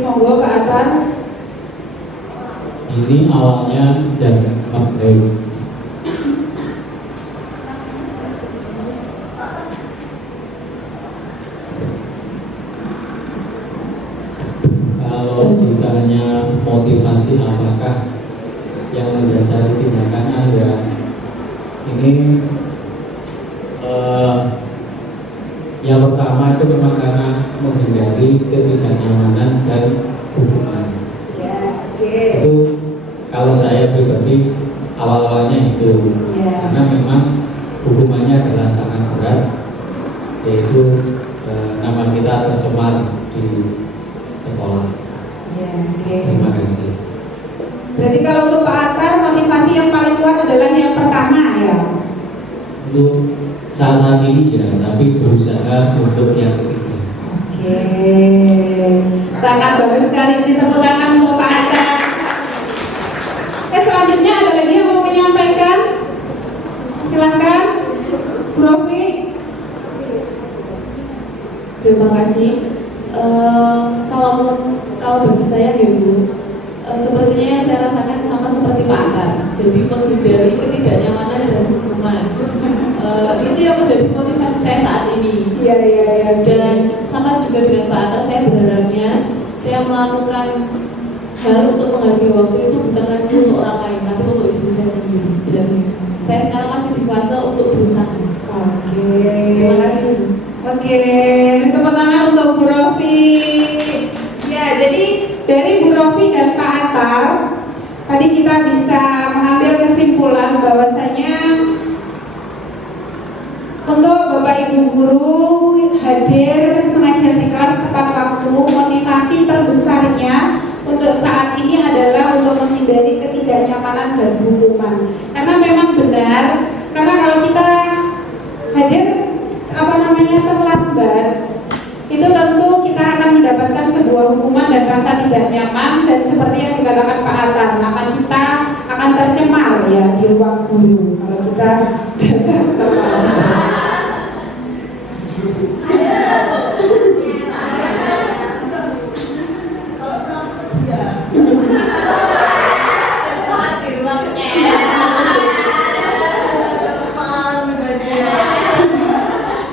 monggo Pak Atar. Ini awalnya dari baik. Kalau ditanya motivasi apakah yang mendasari tindakan Anda, ini yang pertama itu memang karena menghindari ketidaknyamanan dan hukuman. Itu kalau saya pribadi awal-awalnya itu karena memang hukumannya adalah sangat berat, yaitu nama kita tercemar di sekolah. Ya, oke. Terima kasih. Berarti kalau untuk Pak Atar motivasi motivasi yang paling kuat adalah yang pertama ya. Untuk saat ini ya, tapi berusaha untuk yang ketiga. Oke, sangat bagus sekali. Tepuk tangan untuk Pak Atta. Selanjutnya ada lagi yang mau menyampaikan? Silakan, Bu Rofi. Terima kasih. Kalau bagi saya ya Bu, sepertinya yang saya rasakan sama seperti Pak Atta. Jadi menghindari ketidaknyamanan dan hukuman. Itu yang menjadi motivasi saya saat ini. Iya. Dan sama juga dengan Pak Atta, saya berharapnya saya melakukan hal untuk menghargai waktu itu bukan lagi untuk orang lain, tapi untuk diri saya sendiri. Dan saya sekarang masih di fase untuk berusaha. Oke. Terima kasih. Oke, tepuk tangan untuk Bu Rofi. Ya, jadi dari Bu Rofi dan Pak Atar, tadi kita bisa mengambil kesimpulan bahwasanya untuk Bapak Ibu guru hadir mengajar di kelas tepat waktu, motivasi terbesarnya untuk saat ini adalah untuk menghindari ketidaknyamanan dan hukuman. Karena memang benar, karena kalau kita hadir terlambat, itu tentu kita akan mendapatkan sebuah hukuman dan rasa tidak nyaman, dan seperti yang dikatakan Pak Atar, nama kita akan tercemar ya di ruang guru kalau kita datang terlambat.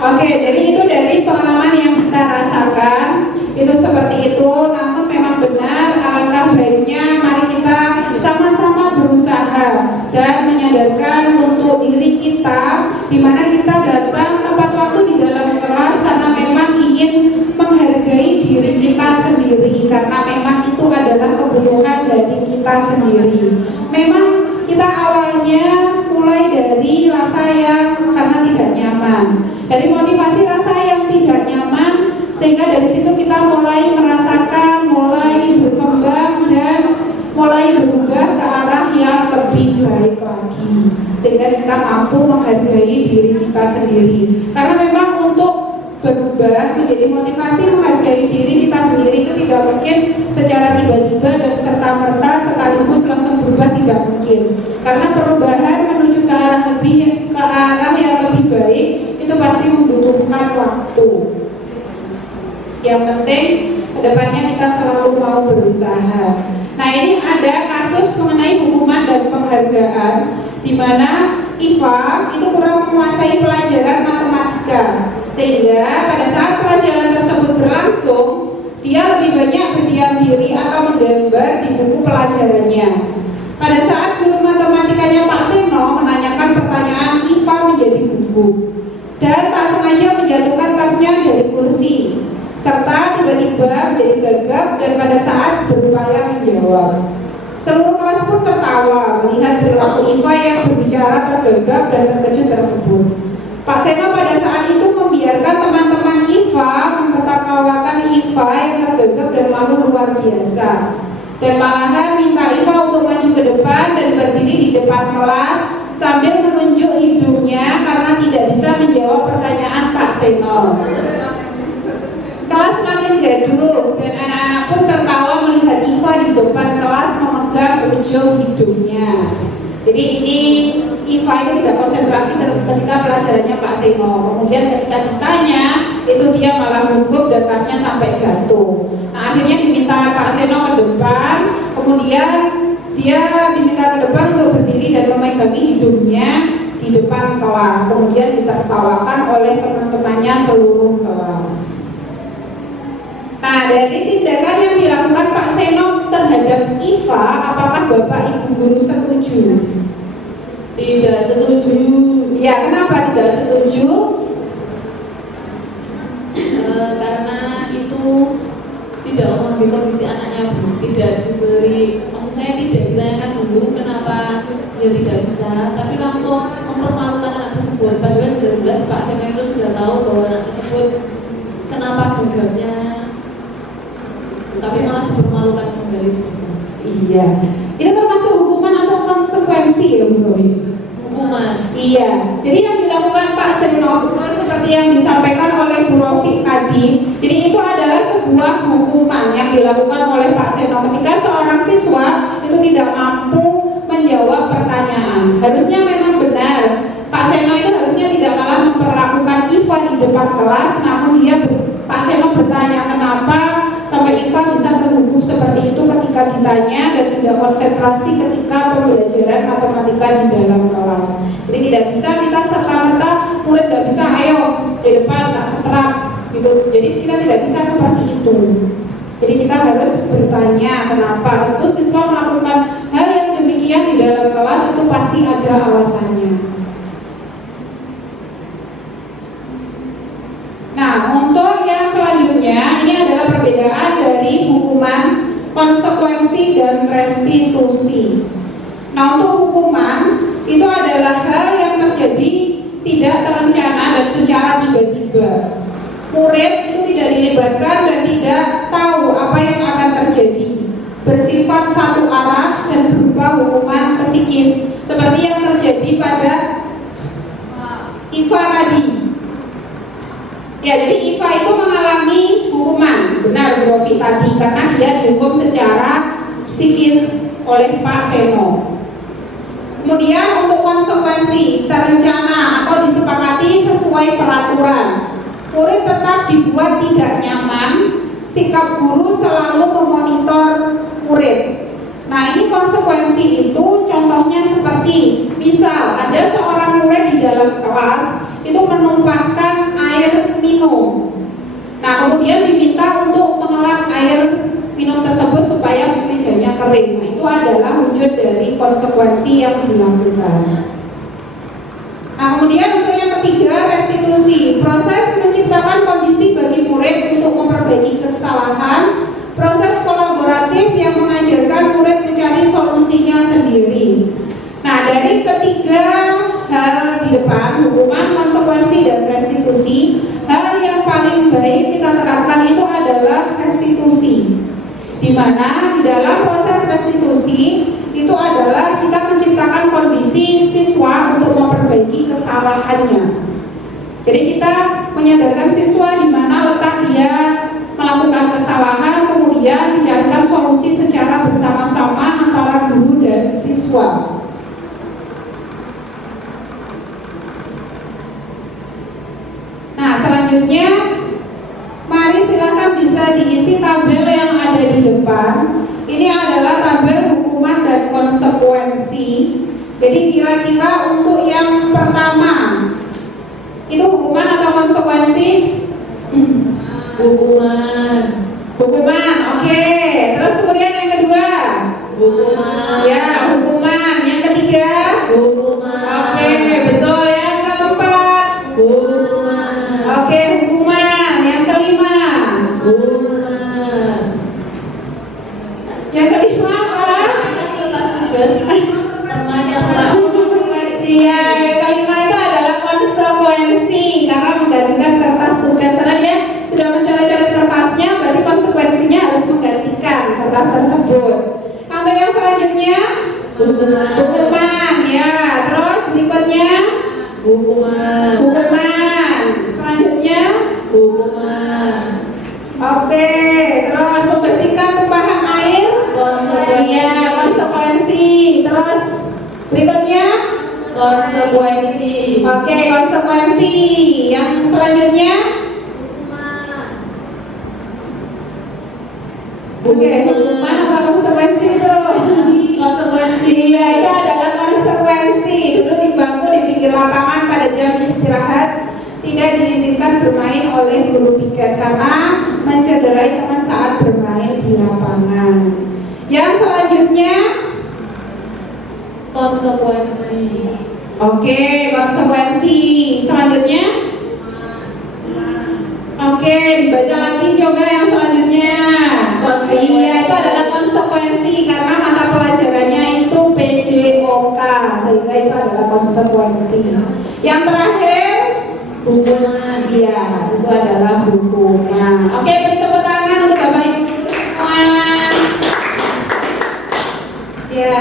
Oke, jadi itu dari pengalaman yang kita rasakan, itu seperti itu. Namun memang benar, alangkah baiknya mari kita sama-sama berusaha dan menyadarkan untuk diri kita, di mana kita datang tepat waktu di dalam kelas karena memang ingin menghargai diri kita sendiri, karena memang itu adalah kebutuhan dari kita sendiri. Memang kita awalnya mulai dari rasa yang karena tidak nyaman, dari motivasi rasa yang tidak nyaman, sehingga dari situ kita mulai merasakan, mulai berkembang dan mulai berubah ke arah yang lebih baik lagi, sehingga kita mampu menghargai diri kita sendiri. Karena memang untuk berubah menjadi motivasi menghargai diri kita sendiri itu tidak mungkin secara tiba-tiba dan serta-merta sekaligus langsung berubah, tidak mungkin. Karena perubahan menuju ke arah yang lebih baik itu pasti membutuhkan waktu. Yang penting kedepannya kita selalu mau berusaha. Nah, ini ada kasus mengenai hukuman dan penghargaan, di mana IFA itu kurang menguasai pelajaran matematika, sehingga pada saat pelajaran tersebut berlangsung, dia lebih banyak berdiam diri atau menggambar di buku pelajarannya. Pada saat guru matematikanya Pak Seno menanyakan pertanyaan, IFA menjadi gugup dan tak sengaja menjatuhkan tasnya dari kursi, serta tiba-tiba menjadi gagap dan pada saat berupaya menjawab. Seluruh kelas pun tertawa melihat perilaku IFA yang berbicara tergagap dan terkejut tersebut. Pak Seno pada saat itu membiarkan teman-teman IFA menertawakan IFA yang tergagap dan malu luar biasa, dan malahan minta IFA untuk maju ke depan dan berdiri di depan kelas sambil menunjuk hidungnya karena tidak bisa menjawab pertanyaan Pak Seno. Kelas makin gaduh dan anak-anak pun tertawa melihat IFA di depan kelas memegang ujung hidungnya. Jadi ini IFA itu tidak konsentrasi ketika pelajarannya Pak Seno. Kemudian ketika ditanya, itu dia malah gugup dan tasnya sampai jatuh. Nah, akhirnya diminta Pak Seno ke depan, kemudian dia diminta ke depan untuk berdiri dan memegangi hidungnya di depan kelas. Kemudian ditertawakan oleh teman-temannya seluruh kelas. Nah, dari tindakan yang dilakukan Pak Seno terhadap IFA, apakah Bapak Ibu guru setuju? Tidak setuju. Ya, kenapa tidak setuju? Karena itu tidak memahami kondisi anaknya Bu. Tidak diberi, maksud saya tidak ditanyakan dulu kenapa dia tidak bisa, tapi langsung mempermalukan anak tersebut. Padahal jelas-jelas Pak Seno itu sudah tahu bahwa anak tersebut kenapa gagapnya, tapi malah dipermalukan kembali. Iya. Itu termasuk hukuman atau konsekuensi ya Bu Romi. Hukuman. Iya, jadi yang dilakukan Pak Seno betul seperti yang disampaikan oleh Bu Rofi tadi. Jadi itu adalah sebuah hukuman yang dilakukan oleh Pak Seno ketika seorang siswa itu tidak mampu menjawab pertanyaan. Harusnya memang benar, Pak Seno itu harusnya tidak malah memperlakukan IVA di depan kelas, namun Pak Seno bertanya kenapa sampai IVA bisa terhukum seperti itu ketika ditanya dan tidak konsentrasi ketika pembelajaran matematika di dalam kelas. Jadi tidak bisa kita serta-merta murid tidak bisa ayo di depan tak seterap gitu. Jadi kita tidak bisa seperti itu. Jadi kita harus bertanya kenapa. Itu siswa melakukan hal yang demikian di dalam kelas itu pasti ada alasannya. Nah, untuk yang selanjutnya ini adalah perbedaan dari hukuman, konsekuensi dan restitusi. Nah, untuk hukuman itu adalah hal yang terjadi tidak terencana dan secara tiba-tiba. Murid itu tidak dilibatkan dan tidak tahu apa yang akan terjadi. Bersifat satu arah dan berupa hukuman psikis seperti yang terjadi pada IVA tadi. Ya, jadi IVA itu mengalami hukuman, benar Bu Rofi tadi, karena dia dihukum secara psikis oleh Pak Seno. Kemudian untuk konsekuensi terencana atau disepakati sesuai peraturan, murid tetap dibuat tidak nyaman, sikap guru selalu memonitor murid. Nah, ini konsekuensi itu contohnya seperti misal ada seorang murid di dalam kelas itu menumpahkan air minum. Nah, kemudian diminta untuk mengelap air minum tersebut supaya mejanya kering. Nah, itu adalah wujud dari konsekuensi yang dilakukan. Nah, kemudian untuk yang ketiga, restitusi. Proses menciptakan kondisi bagi murid untuk memperbaiki kesalahan. Proses kolaboratif yang mengajarkan murid mencari solusinya sendiri. Nah, dari ketiga hal di depan, hukuman, konsekuensi, dan restitusi, hal yang paling baik kita terapkan itu adalah restitusi. Di mana di dalam proses restitusi itu adalah kita menciptakan kondisi siswa untuk memperbaiki kesalahannya. Jadi kita menyadarkan siswa di mana letak dia melakukan kesalahan, kemudian dicarikan solusi secara bersama-sama antara guru dan siswa. Nah, selanjutnya mari silakan bisa diisi tabel yang ada di depan. Ini adalah tabel hukuman dan konsekuensi. Jadi kira-kira untuk yang pertama itu hukuman atau konsekuensi? Hukuman. Hukuman, oke. Terus kemudian yang kedua? Hukuman. Ya, hukuman. Yang ketiga? Hukuman. Oke, betul. Yang keempat? Hukuman. Oke, hukuman. Yang kelima? Hukuman. Yang kelima apa? Kertas tugas teman yang tak konsekuensi. Ya, yang kelima itu adalah konsekuensi karena menggantikan kertas tugas. Karena dia sudah mencoret-coret kertasnya, berarti konsekuensinya harus menggantikan kertas tersebut. Untuk yang selanjutnya? Hukuman. Hukuman, ya. Terus berikutnya? Hukuman. Hukuman. Selanjutnya? Hukuman. Oke. Terus membersihkan tumpahan air? Konsekuensi. Iya, konsekuensi. Terus berikutnya? Konsekuensi. Oke, konsekuensi. Yang selanjutnya? Oke, hukuman apa konsekuensi itu? Konsekuensi. Iya, itu adalah konsekuensi. Dulu di bangku di pinggir lapangan pada jam istirahat tidak diizinkan bermain oleh guru piket karena mencederai teman saat bermain di lapangan. Yang selanjutnya? Konsekuensi. Oke, konsekuensi. Selanjutnya? Oke, dibaca lagi coba yang selanjutnya. Konsekuensi. Iya, itu adalah konsekuensi karena mata pelajarannya itu PJOK, sehingga itu adalah konsekuensi. Yang terakhir, Hukuman. iya, itu adalah hukuman. Oke, beri tepuk tangan untuk Bapak Ibu semua. Ya.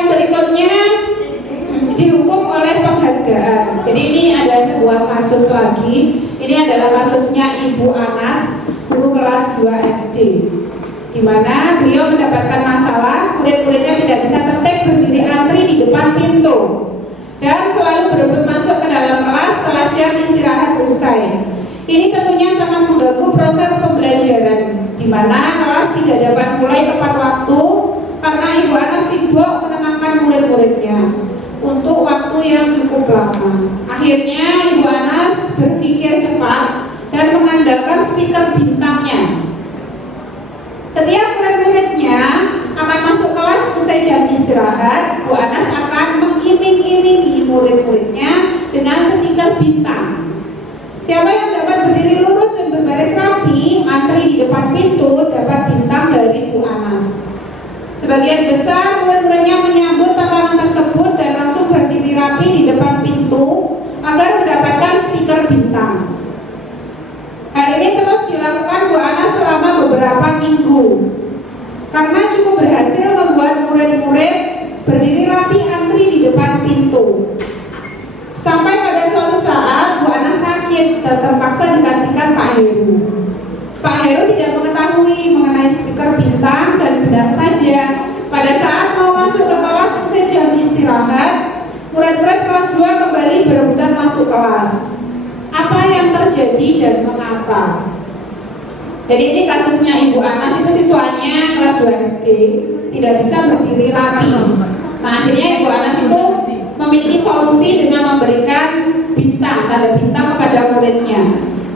yang berikutnya dihukum oleh penghargaan. Jadi ini ada sebuah kasus lagi. Ini adalah kasusnya Ibu Anas, guru kelas 2 SD, di mana beliau mendapatkan masalah murid-muridnya tidak bisa tertib berdiri antri di depan pintu dan selalu berebut masuk ke dalam kelas setelah jam istirahat usai. Ini tentunya sangat mengganggu proses pembelajaran, di mana kelas tidak dapat mulai tepat waktu karena Ibu Anas sibuk menenangkan murid-muridnya untuk waktu yang cukup lama. Akhirnya Ibu Anas berpikir cepat dan mengandalkan stiker bintangnya. Setiap murid-muridnya akan masuk kelas usai jam istirahat, Bu Anas akan mengiming-imingi murid-muridnya dengan stiker bintang. Siapa yang dapat berdiri lurus dan berbaris rapi, antri di depan pintu, dapat bintang dari Bu Anas. Sebagian besar murid-muridnya menyambut tantangan tersebut dan langsung berdiri rapi di depan pintu agar mendapatkan stiker bintang. Hal ini terus dilakukan Bu Anas selama beberapa minggu. Karena cukup berhasil membuat murid-murid berdiri rapi antri di depan pintu. Sampai pada suatu saat Bu Anas sakit dan terpaksa digantikan Pak Heru. Pak Heru tidak mengetahui mengenai stiker bintang dan benar saja pada saat mau masuk ke kelas usai jam istirahat, murid-murid kelas 2 kembali berebutan masuk kelas. Apa yang terjadi dan mengapa? Jadi ini kasusnya Ibu Anas, itu siswanya kelas 2 SD tidak bisa berdiri rapi. Nah, akhirnya Ibu Anas itu memiliki solusi dengan memberikan bintang, tanda bintang kepada muridnya.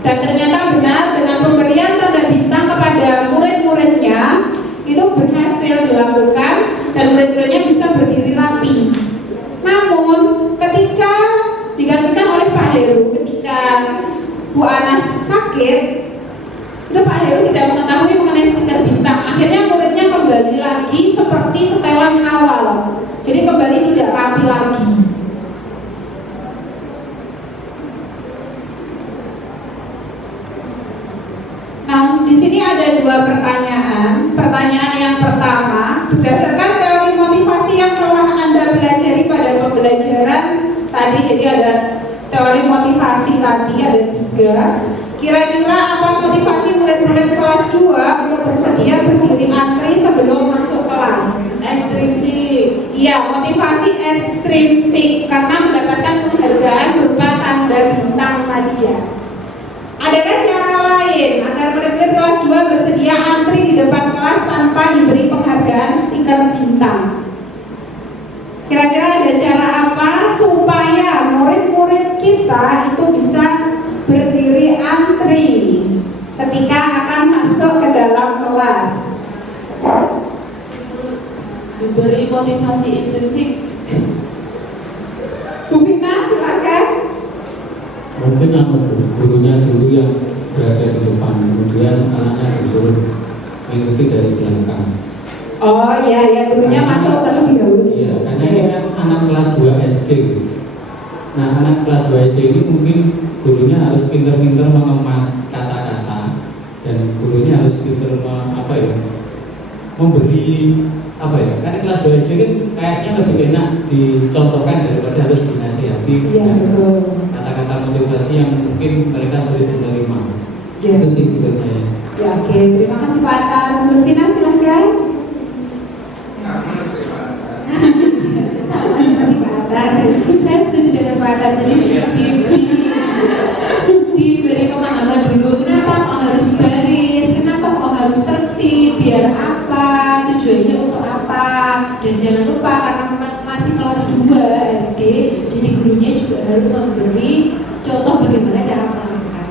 Dan ternyata benar, dengan pemberian tanda bintang kepada murid-muridnya itu berhasil dilakukan dan murid-muridnya bisa berdiri rapi. Namun ketika digantikan oleh Pak Heru, ketika Bu Anas sakit, itu Pak Heru tidak mengetahui mengenai stiker bintang. Akhirnya muridnya kembali lagi seperti setelan awal, jadi kembali tidak rapi lagi. Nah, di sini ada dua pertanyaan. Pertanyaan yang pertama, berdasarkan teori motivasi yang telah Anda pelajari pada pembelajaran tadi, jadi ada teori motivasi tadi ada 3. Kira-kira apa motivasi murid-murid kelas 2 untuk bersedia berdiri antri sebelum masuk kelas? Ekstrinsik. Iya, motivasi ekstrinsik karena mendapatkan penghargaan berupa tanda bintang tadi ya. Adakah cara lain agar murid-murid kelas 2 bersedia antri di depan kelas tanpa diberi penghargaan stiker bintang? Kira-kira ada cara apa supaya murid-murid kita itu bisa berdiri antri ketika akan masuk ke dalam kelas? Diberi motivasi intrinsik. Bu Fitnah, silakan. Mungkin gurunya dulu yang berada di depan, kemudian anaknya disuruh mengikuti dari belakang. Oh iya, gurunya masuk terlebih dahulu. Iya, karena ini kan anak kelas 2 SD. Nah, anak kelas 2 SD ini mungkin gurunya harus pintar-pintar mengemas kata-kata, dan gurunya harus pintar memberi karena kelas 2 SD kan kayaknya lebih enak dicontohkan daripada harus dinasihati. Iya, betul. Kata-kata motivasi yang mungkin mereka sulit menerima. Ya. Itu sih tugas saya. Ya, oke, terima kasih Pak Tan. Bu Fitnah, silakan. Sama seperti Pak Tan. Saya setuju dengan Pak Tan. Jadi diberi pemahaman dulu. Kenapa kok harus baris? Kenapa kok harus tertib? Biar apa? Tujuannya untuk apa? Dan jangan lupa karena masih kelas 2 SD, jadi gurunya juga harus memberi contoh bagaimana cara melakukannya.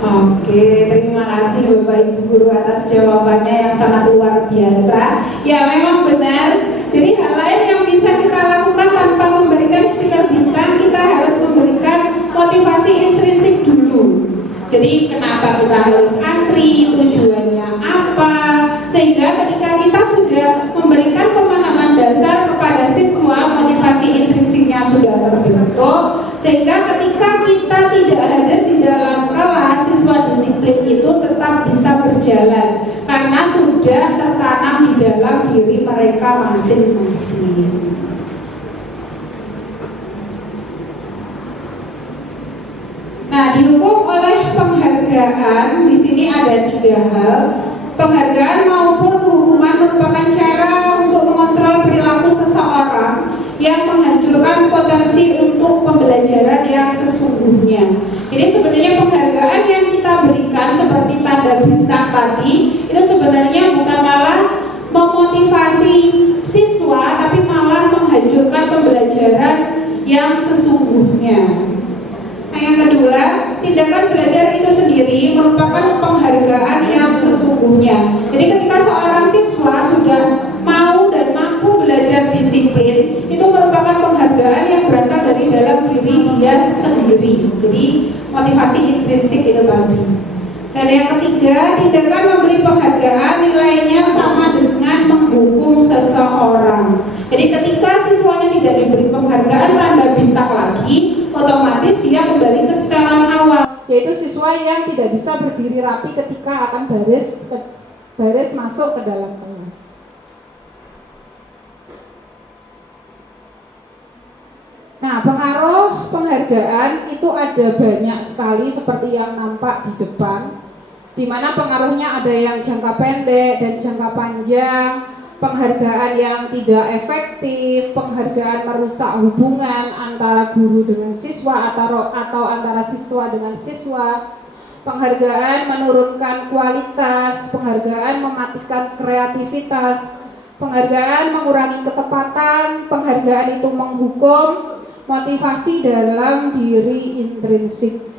Oke, terima kasih Bapak Ibu Guru atas jawabannya yang sangat luar biasa. Ya, memang benar. Jadi hal lain yang bisa kita lakukan tanpa memberikan stiker bintang, kita harus memberikan motivasi intrinsik dulu. Jadi kenapa kita harus antri, tujuannya apa, sehingga ketika kita sudah memberikan pemahaman dasar kepada siswa, motivasi intrinsiknya sudah terbentuk, sehingga ketika kita tidak hadir di dalam kelas, siswa disiplin itu tetap bisa berjalan karena sudah tertanam di dalam diri mereka masing-masing. didukung oleh penghargaan. Di sini ada 3 hal. Penghargaan maupun hukuman merupakan cara untuk mengontrol perilaku seseorang yang menghancurkan potensi untuk pembelajaran yang sesungguhnya. Jadi sebenarnya penghargaan yang kita berikan seperti tanda bintang tadi itu sebenarnya bukan malah memotivasi siswa, tapi malah menghancurkan pembelajaran yang sesungguhnya. Nah, yang kedua, tindakan belajar itu sendiri merupakan penghargaan yang sesungguhnya. Jadi ketika seorang siswa sudah mau dan mampu belajar disiplin, itu merupakan penghargaan yang berasal dari dalam diri dia sendiri. Jadi motivasi intrinsik itu tadi. Dan yang ketiga, tindakan memberi penghargaan nilainya sama dengan menghukum seseorang. Jadi ketika siswanya tidak diberi penghargaan tanda bintang lagi, otomatis dia kembali ke setelan awal, yaitu siswa yang tidak bisa berdiri rapi ketika akan baris masuk ke dalam kelas. Nah, pengaruh penghargaan itu ada banyak sekali seperti yang nampak di depan, di mana pengaruhnya ada yang jangka pendek dan jangka panjang. Penghargaan yang tidak efektif, penghargaan merusak hubungan antara guru dengan siswa atau antara siswa dengan siswa, penghargaan menurunkan kualitas, penghargaan mematikan kreativitas, penghargaan mengurangi ketepatan, penghargaan itu menghukum motivasi dalam diri intrinsik.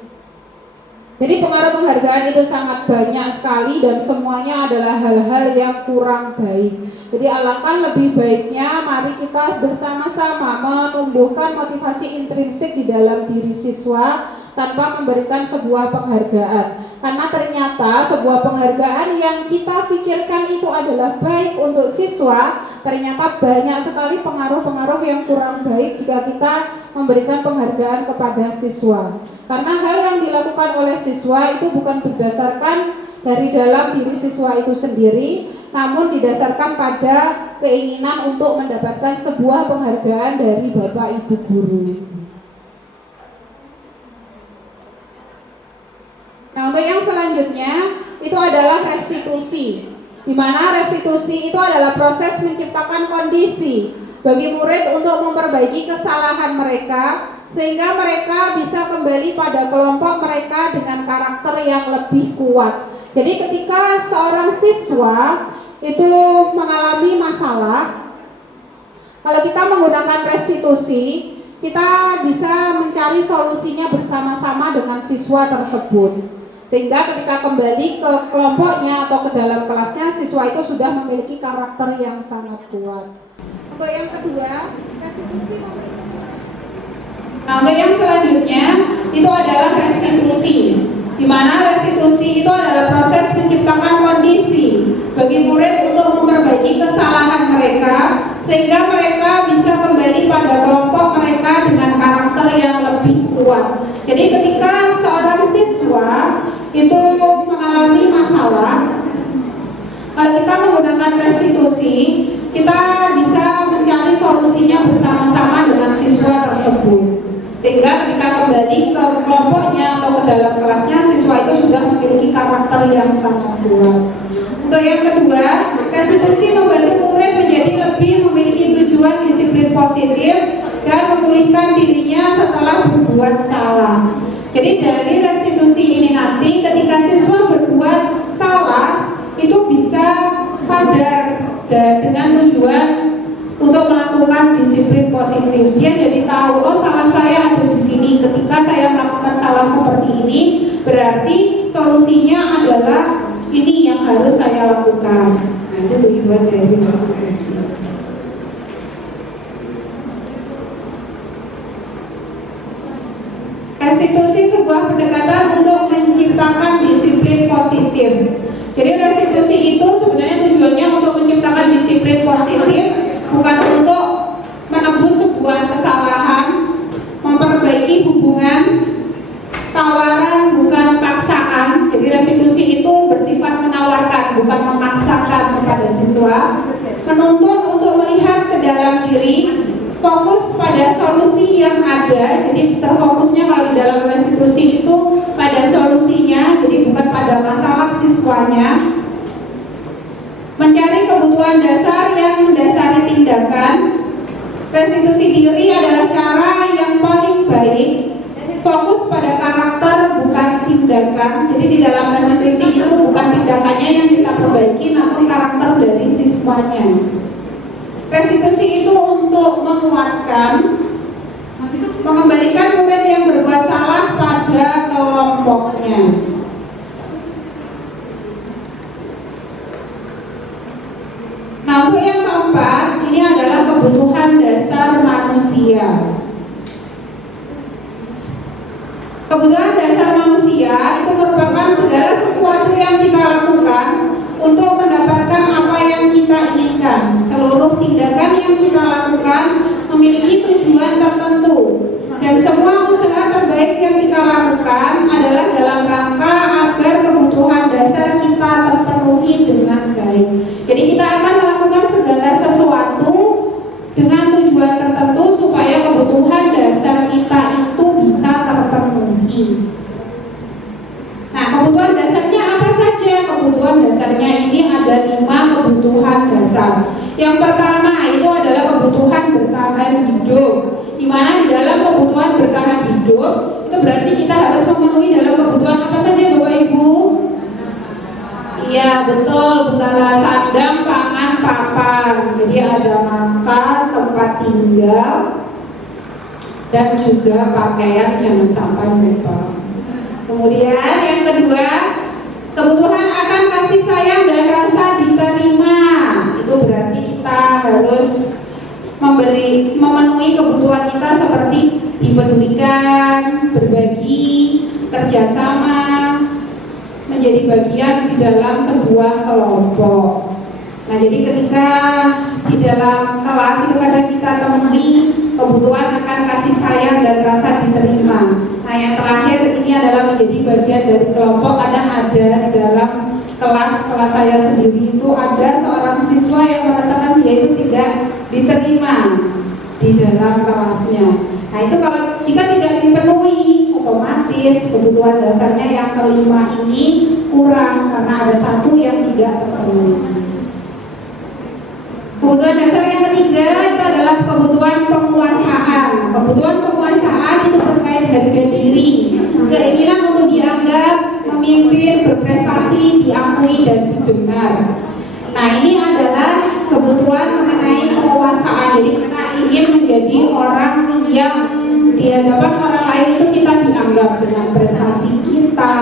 Jadi pengaruh penghargaan itu sangat banyak sekali dan semuanya adalah hal-hal yang kurang baik. Jadi alangkah lebih baiknya mari kita bersama-sama menumbuhkan motivasi intrinsik di dalam diri siswa tanpa memberikan sebuah penghargaan. Karena ternyata sebuah penghargaan yang kita pikirkan itu adalah baik untuk siswa, ternyata banyak sekali pengaruh-pengaruh yang kurang baik jika kita memberikan penghargaan kepada siswa. Karena hal yang dilakukan oleh siswa itu bukan berdasarkan dari dalam diri siswa itu sendiri, namun didasarkan pada keinginan untuk mendapatkan sebuah penghargaan dari Bapak Ibu guru. Nah, untuk yang selanjutnya itu adalah restitusi, di mana restitusi itu adalah proses menciptakan kondisi bagi murid untuk memperbaiki kesalahan mereka sehingga mereka bisa kembali pada kelompok mereka dengan karakter yang lebih kuat. Jadi ketika seorang siswa itu mengalami masalah, kalau kita menggunakan restitusi, kita bisa mencari solusinya bersama-sama dengan siswa tersebut. Sehingga ketika kembali ke kelompoknya atau ke dalam kelasnya, siswa itu sudah memiliki karakter yang sangat kuat. Untuk yang kedua, restitusi memberikan. Nah, untuk yang selanjutnya itu adalah restitusi, di mana restitusi itu adalah proses menciptakan kondisi bagi murid untuk memperbaiki kesalahan mereka sehingga mereka bisa kembali pada kelompok mereka dengan karakter yang lebih kuat. Jadi ketika seorang siswa itu mengalami masalah, kalau kita menggunakan restitusi, kita bisa mencari solusinya bersama-sama dengan siswa tersebut. Sehingga ketika kembali ke kelompoknya atau ke dalam kelasnya, siswa itu sudah memiliki karakter yang sangat kuat. Untuk yang kedua, restitusi membantu murid menjadi lebih memiliki tujuan disiplin positif dan memulihkan dirinya setelah berbuat salah. Jadi dari restitusi ini nanti ketika siswa berbuat salah itu bisa sadar dan dengan tujuan untuk melakukan disiplin positif. Dia jadi tahu, oh salah saya ada di sini. Ketika saya melakukan salah seperti ini, berarti solusinya adalah ini yang harus saya lakukan. Nah, itu tujuan dari restitusi. Restitusi sebuah pendekatan untuk menciptakan disiplin positif. Jadi restitusi itu sebenarnya tujuannya untuk menciptakan disiplin positif, bukan untuk menebus sebuah kesalahan, memperbaiki hubungan, tawaran bukan paksaan. Jadi restitusi itu bersifat menawarkan, bukan memaksakan kepada siswa, menuntun untuk melihat ke dalam diri fokus pada solusi yang ada, jadi terfokusnya kalau di dalam restitusi itu pada solusinya, jadi bukan pada masalah siswanya. Mencari kebutuhan dasar yang mendasari tindakan. Restitusi diri adalah cara yang paling baik. Fokus pada karakter bukan tindakan. Jadi di dalam restitusi itu bukan tindakannya yang kita perbaiki, namun karakter dari siswanya. Restitusi itu untuk menguatkan, mengembalikan murid yang berbuat salah pada kelompoknya. Nah, untuk yang keempat, ini adalah kebutuhan dasar manusia. Kebutuhan dasar manusia itu merupakan segala sesuatu yang kita lakukan untuk mendapatkan apa yang kita inginkan. Seluruh tindakan yang kita lakukan memiliki tujuan tertentu, dan semua usaha terbaik yang kita lakukan adalah dalam rangka agar kebutuhan dasar kita terpenuhi dengan baik. Jadi kita akan melakukan segala sesuatu dengan tujuan tertentu supaya kebutuhan dasar kita itu bisa terpenuhi. Nah, kebutuhan dasarnya apa saja? Kebutuhan dasarnya ini ada 5 kebutuhan dasar. Yang pertama itu adalah kebutuhan bertahan hidup, di mana di dalam kebutuhan bertahan hidup itu berarti kita harus memenuhi dalam kebutuhan apa saja, Bapak Ibu? Iya, betul, benar, sandang, pangan, papan. Jadi ada makan, tempat tinggal, dan juga pakaian, jangan sampai lupa. Kemudian yang kedua, kebutuhan akan kasih sayang dan rasa diterima. Itu berarti kita harus memenuhi kebutuhan kita seperti dipedulikan, berbagi, kerjasama, menjadi bagian di dalam sebuah kelompok. Nah, jadi ketika di dalam kelas itu kadang kita temui kebutuhan akan kasih sayang dan rasa diterima. Nah, yang terakhir ini adalah menjadi bagian dari kelompok. Kadang ada di dalam kelas saya sendiri itu ada seorang siswa yang merasakan dia itu tidak diterima di dalam kelasnya. Nah, itu kalau jika tidak dipenuhi, otomatis kebutuhan dasarnya yang kelima ini kurang karena ada satu yang tidak terpenuhi. Kebutuhan dasar yang ketiga itu adalah kebutuhan penguasaan. Kebutuhan penguasaan itu terkait harga diri, keinginan untuk dianggap, memimpin, berprestasi, diakui dan didengar. Nah, ini adalah kebutuhan mengenai penguasaan. Jadi kita ingin menjadi orang yang di hadapan orang lain itu kita dianggap dengan prestasi kita,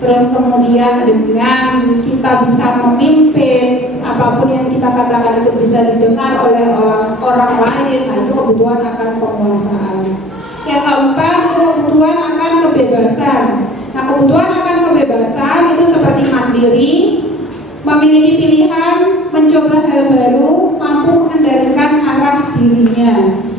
terus kemudian dengan kita bisa memimpin, apapun yang kita katakan itu bisa didengar oleh orang lain. Nah, itu kebutuhan akan penguasaan. Yang keempat itu kebutuhan akan kebebasan. Nah, kebutuhan akan kebebasan itu seperti mandiri, memiliki pilihan, mencoba hal baru, mampu mengendalikan arah dirinya.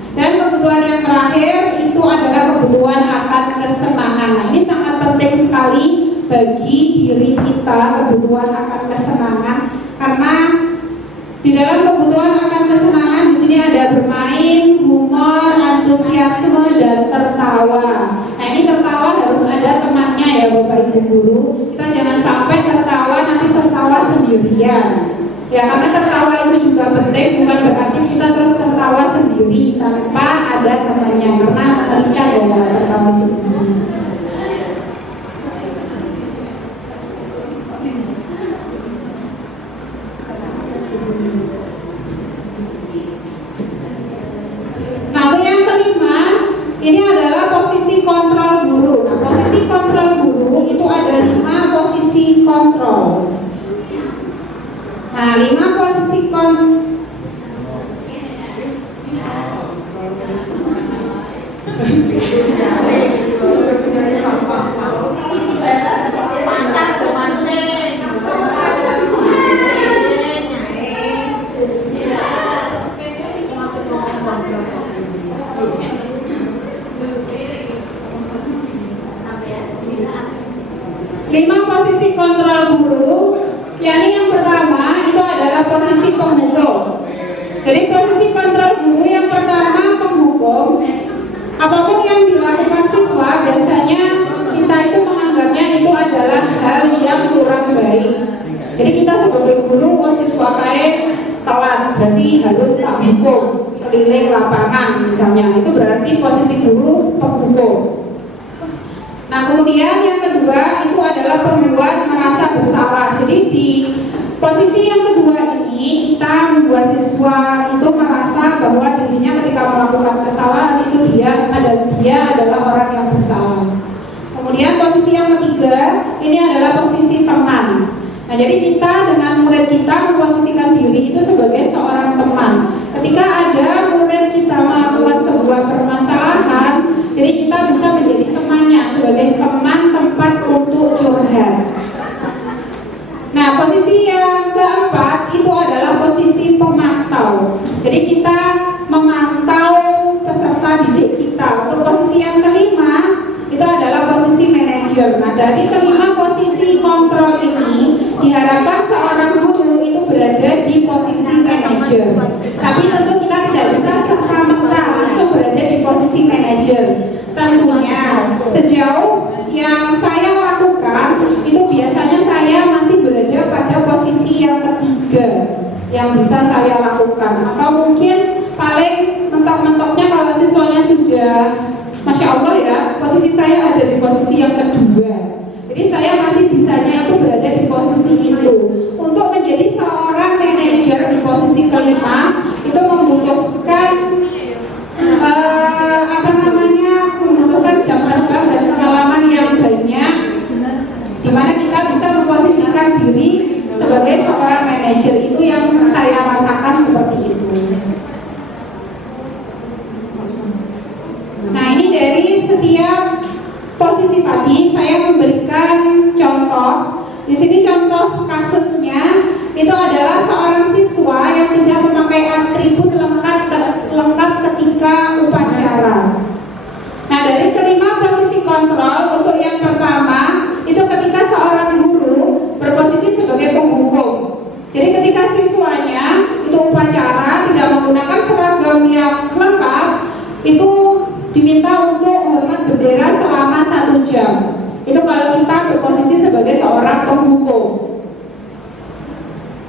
Dan kebutuhan yang terakhir itu adalah kebutuhan akan kesenangan. Nah, ini sangat penting sekali bagi diri kita, kebutuhan akan kesenangan, karena di dalam kebutuhan akan kesenangan di sini ada bermain, humor, antusiasme dan tertawa. Nah, ini tertawa harus ada temannya ya Bapak Ibu guru. Kita jangan sampai tertawa nanti tertawa sendirian. Ya, karena tertawa itu juga penting, bukan berarti kita terus tertawa sendiri tanpa ada temannya, karena bisa bahwa tertawa sendiri. Nah, yang kelima ini adalah posisi kontrol guru. Nah, posisi kontrol guru itu ada 5 posisi kontrol. Nah, 5 posisi posisi kontrol guru, yakni yang pertama itu adalah posisi pembuka. Jadi posisi kontrol guru yang pertama menghukum. Apapun yang dilakukan siswa, biasanya kita itu menganggapnya itu adalah hal yang kurang baik. Jadi kita sebagai guru, siswa kayak telat, berarti harus tak hukum, keliling lapangan misalnya. Itu berarti posisi guru penghukum. Nah, kemudian yang kedua itu adalah pembuat merasa bersalah. Jadi di posisi yang kedua ini kita membuat siswa itu merasa bahwa dirinya ketika melakukan kesalahan itu dia adalah orang yang bersalah. Kemudian posisi yang ketiga ini adalah posisi teman. Nah, jadi kita dengan murid kita memposisikan diri itu sebagai seorang teman. Ketika ada murid kita melakukan sebuah permasalahan, jadi kita bisa menjadi temannya sebagai teman tempat untuk curhat. Nah, posisi yang keempat itu adalah posisi pemantau. Jadi kita memantau peserta didik kita. Untuk posisi yang kelima itu adalah posisi manajer. Nah, dari kelima posisi kontrol ini diharapkan seorang guru itu berada di posisi manajer. Tapi tentu kita tidak bisa serta-merta langsung berada di posisi manajer. Tentunya sejauh yang saya lakukan itu biasanya saya masih berada pada posisi yang ketiga yang bisa saya lakukan. Atau mungkin paling mentok-mentoknya kalau siswanya sudah Masya Allah ya, posisi saya ada di posisi yang kedua. Jadi saya masih bisanya itu berada di posisi itu. Untuk menjadi seorang manajer di posisi kelima itu membutuhkan membutuhkan jam terbang dan pengalaman yang banyak, di mana kita bisa memposisikan diri sebagai seorang manajer. Itu yang saya rasakan seperti itu. Nah, ini dari setiap posisi tadi saya memberikan contoh. Di sini contoh kasusnya itu adalah seorang siswa yang tidak memakai atribut lengkap ketika upacara. Nah, dari kelima posisi kontrol, untuk yang pertama itu ketika seorang guru berposisi sebagai penghukum. Jadi ketika siswanya itu upacara tidak menggunakan seragam yang lengkap, itu diminta untuk hormat bendera selama 1 jam. Itu kalau kita berposisi sebagai seorang penghukum.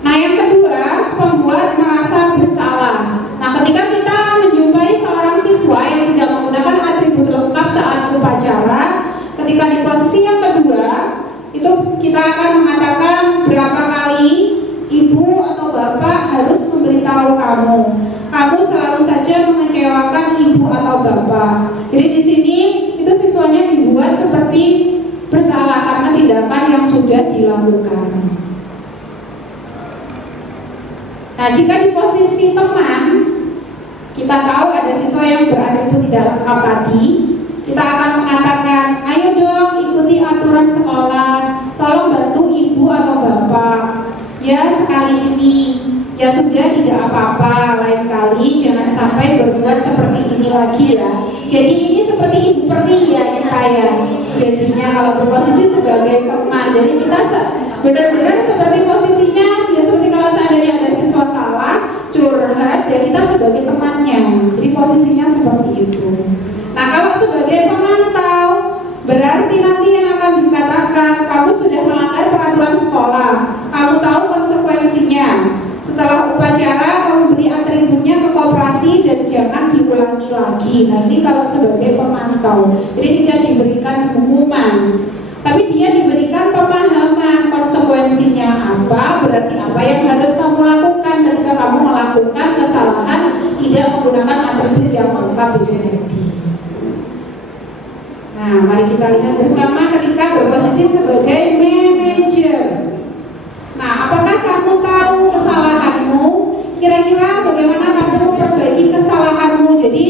Nah, yang kedua, pembuat merasa bersalah. Nah, ketika kita menjumpai seorang siswa yang tidak menggunakan atribut lengkap saat upacara, ketika di posisi yang kedua, itu kita akan mengatakan berapa kali ibu atau bapak harus memberitahu kamu. Kamu selalu saja mengecewakan ibu atau bapak. Jadi di sini itu siswanya dibuat seperti bersalah karena tindakan yang sudah dilakukan. Nah, jika di posisi teman, kita tahu ada siswa yang beratribut tidak lengkap tadi, kita akan mengatakan, ayo dong ikuti aturan sekolah, tolong bantu ibu atau bapak. Ya, sekali ini, ya sudah tidak apa-apa, lain kali jangan sampai berbuat seperti ini lagi ya. Jadi ini seperti ibu peri ya saya. Jadinya kalau berposisi sebagai teman, jadi kita benar-benar seperti posisinya, ya seperti kalau seandainya ada siswa salah, curhat, ya kita sebagai temannya. Jadi posisinya seperti itu. Nah, kalau sebagai pemantau, berarti nanti yang akan dikatakan kamu sudah melanggar peraturan sekolah, kamu tahu konsekuensinya. Setelah upacara kamu beri atributnya ke koperasi dan jangan diulangi lagi. Nah, ini kalau sebagai pemantau, jadi tidak diberikan hukuman, tapi dia diberikan pemahaman konsekuensinya apa, berarti apa yang harus kamu lakukan ketika kamu melakukan kesalahan tidak menggunakan atribut yang lengkap itu tadi. Nah, mari kita lihat bersama ketika berposisi sebagai manajer. Nah, apakah kamu tahu kesalahanmu? Kira-kira bagaimana kamu memperbaiki kesalahanmu? Jadi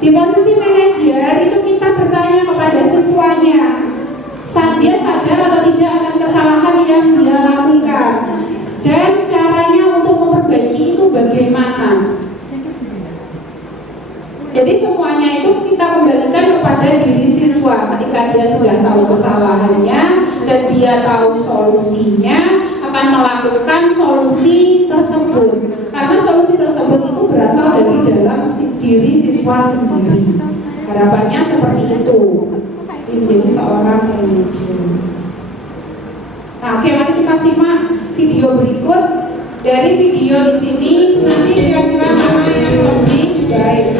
di posisi manajer itu kita bertanya kepada siswanya, dia sadar atau tidak akan kesalahan yang dia lakukan, dan caranya untuk memperbaiki itu bagaimana. Jadi semuanya itu kita kembalikan kepada diri siswa. Ketika dia sudah tahu kesalahannya dan dia tahu solusinya, akan melakukan solusi tersebut. Karena solusi tersebut itu diri siswa sendiri. Harapannya seperti itu, menjadi seorang manajer. Nah, oke, mari kita simak video berikut. Dari video di sini nanti kira-kira mana yang lebih baik.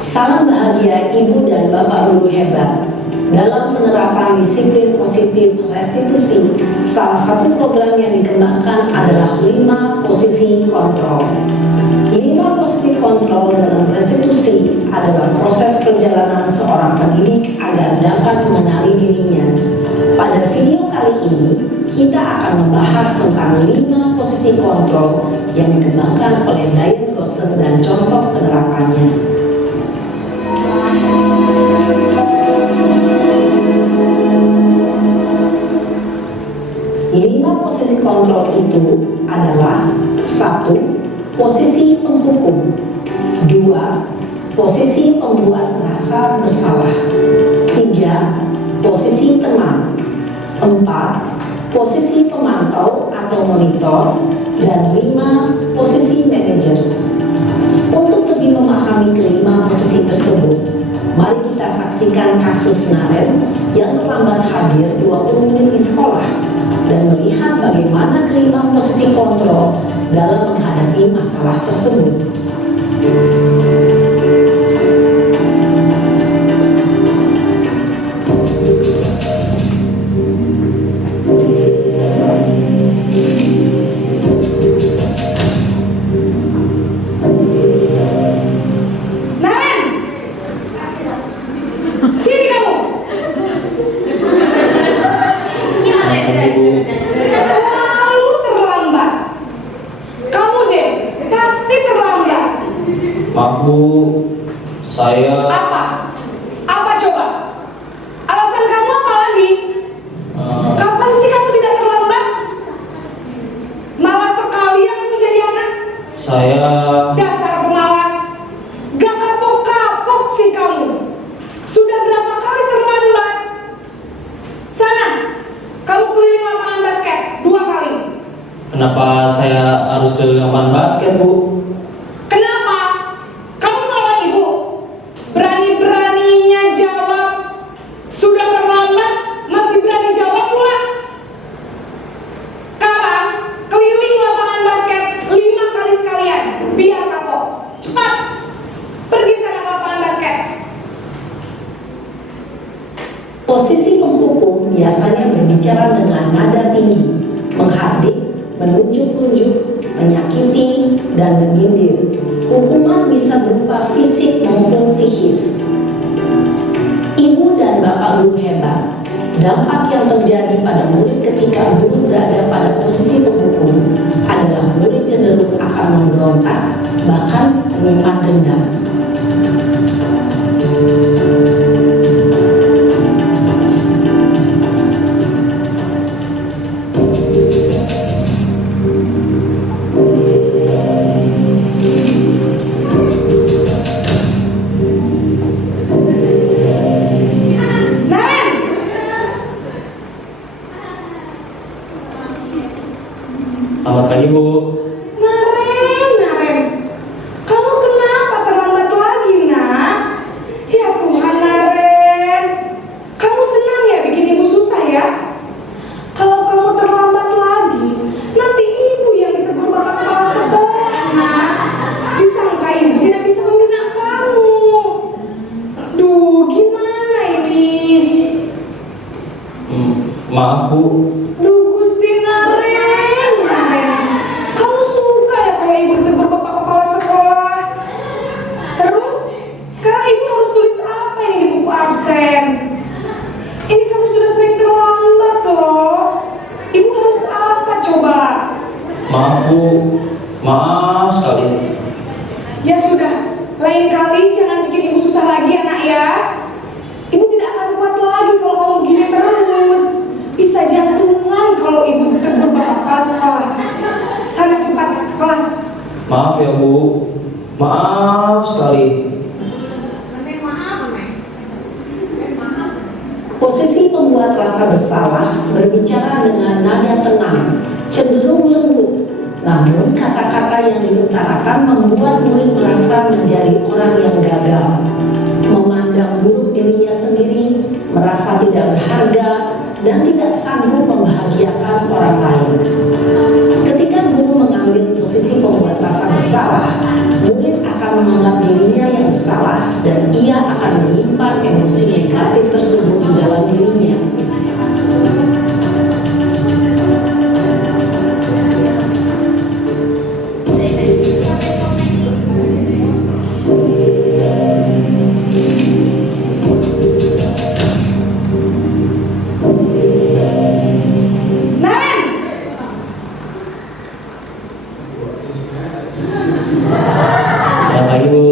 Salam bahagia Ibu dan Bapak Guru hebat. Dalam penerapan disiplin positif restitusi, salah satu program yang dikembangkan adalah 5 posisi kontrol. 5 posisi kontrol dalam restitusi adalah proses perjalanan seorang pendidik agar dapat mengenali dirinya. Pada video kali ini, kita akan membahas tentang 5 posisi kontrol yang dikembangkan oleh Diane Goshen dan contoh penerapannya. 5 posisi kontrol itu adalah 1. Posisi penghukum, 2. Posisi pembuat rasa bersalah, 3. Posisi teman, 4. Posisi pemantau atau monitor, dan 5. Posisi manajer. Untuk lebih memahami kelima posisi tersebut, mari kita saksikan kasus Naren yang terlambat hadir 20 menit di sekolah dan melihat bagaimana kelima posisi kontrol dalam menghadapi masalah tersebut. Selalu terlambat. Kamu deh, pasti terlambat. Maaf Bu, saya Apa? Apa coba? Alasan kamu apa lagi? Kapan sih kamu tidak terlambat? Malas sekali ya kamu jadi anak. saya Dasar pemalas. Gak kapok-kapok sih kamu. Sudah berapa kali terlambat? Sana, kamu keliling lapangan basket 2 kali. kenapa saya harus ke lapangan basket Bu? Kenapa? Kamu melawan ibu. Berani-beraninya jawab. Sudah terlambat, masih berani jawab pula. Sekarang, keliling lapangan basket 5 kali sekalian. Biar kapok. Cepat. Pergi sana ke lapangan basket. Posisi penghukum biasanya berbicara dengan nada tinggi, menghardik, menunjuk-nunjuk, menyakiti, dan menyindir. Hukuman bisa berupa fisik maupun psikis. Ibu dan Bapak Guru hebat, dampak yang terjadi pada murid ketika guru berada pada posisi penghukum adalah murid cenderung akan memberontak, bahkan menyimpan dendam. Naren! Selamat pagi Bu. Naren. Kamu kenapa terlambat lagi, nak? Ya Tuhan, Naren. Kamu senang ya bikin ibu susah ya? Kalau kamu terlambat lagi, nanti ibu yang ditegur bapak kepala sekolah, nak. Disangka ibu tidak bisa membina kamu. Duh, gimana ini? Maaf Bu, Duh, Gusti Naren. Kamu suka ya kalau ibu ditegur bapak kepala sekolah? Terus, sekarang ibu harus tulis apa ini di buku absen? Ini kamu sudah sering terlambat loh. Ibu harus apa coba? maaf Bu, maaf sekali. Ya sudah, lain kali jangan bikin ibu susah lagi anak ya. Ibu tidak akan kuat lagi kalau kamu begini terus. Bisa jantungan kalau ibu ditegur bapak kepala sekolah. Sana cepat ke kelas. Maaf ya Bu, maaf sekali. Posisi pembuat rasa bersalah berbicara dengan nada tenang, cenderung lembut, Namun kata-kata yang diutarakan membuat murid merasa menjadi orang yang gagal, memandang buruk dirinya sendiri, merasa tidak berharga, dan tidak sanggup membahagiakan orang lain. Ketika guru mengambil posisi pembuat rasa bersalah, murid akan menganggap dirinya yang bersalah dan ia akan menyimpan emosi negatif tersebut di dalam dirinya. Selamat pagi Bu.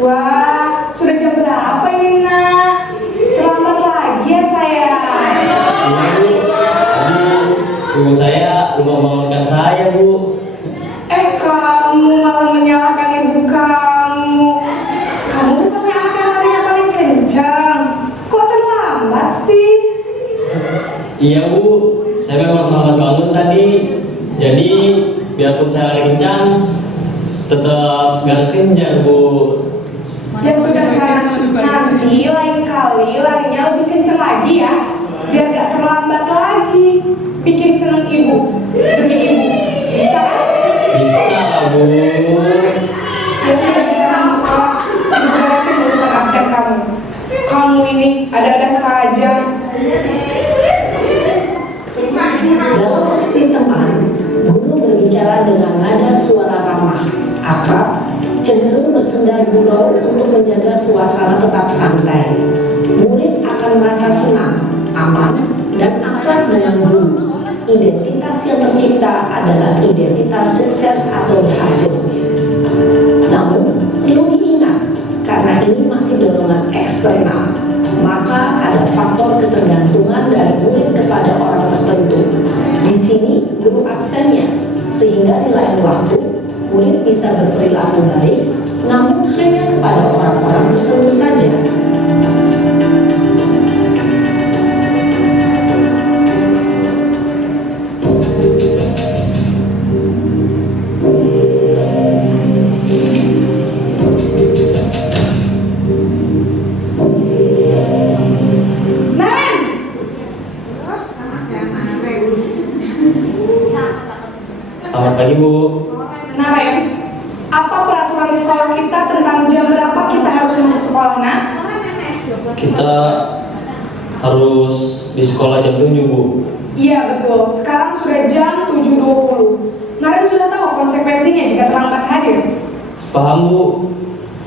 Wah, sudah jam berapa ini nak? Terlambat lagi ya saya. Ibu, habis ibu saya lupa membangunkan saya Bu. Kamu malah menyalahkan ibu kamu. Kamu bukannya anak yang larinya paling kencang. Kok terlambat sih? Iya Bu, saya memang terlambat bangun tadi. Jadi biarpun saya lari kencang, tetap gak kejar Bu. Ya sudah sayang, nanti lain kali larinya lebih kencang lagi ya. Biar gak terlambat lagi. Bikin seneng ibu, demi ibu. Bisa kan? Bisa Bu. Ya sudah bisa masuk kelas. Ibu beresin urusan absen kamu. Kamu ini ada-ada saja. Dalam posisi teman, guru berbicara dengan nada suara ramah, akrab, cenderung bersenda gurau untuk menjaga suasana tetap santai. Murid akan merasa senang, aman, dan akrab dengan guru. Identitas yang tercipta adalah identitas sukses atau berhasil. Namun, perlu diingat, karena ini masih dorongan eksternal, maka ada faktor ketergantungan dari murid kepada orang tertentu. Di sini guru absennya, sehingga di lain waktu murid bisa berperilaku baik, namun hanya kepada orang-orang tertentu saja. Selamat pagi Bu. Naren, apa peraturan sekolah kita tentang jam berapa kita harus masuk sekolah, nak? Kita harus di sekolah jam 7 Bu. Iya betul, sekarang sudah jam 7.20. Naren sudah tahu konsekuensinya jika terlambat hadir. Paham Bu.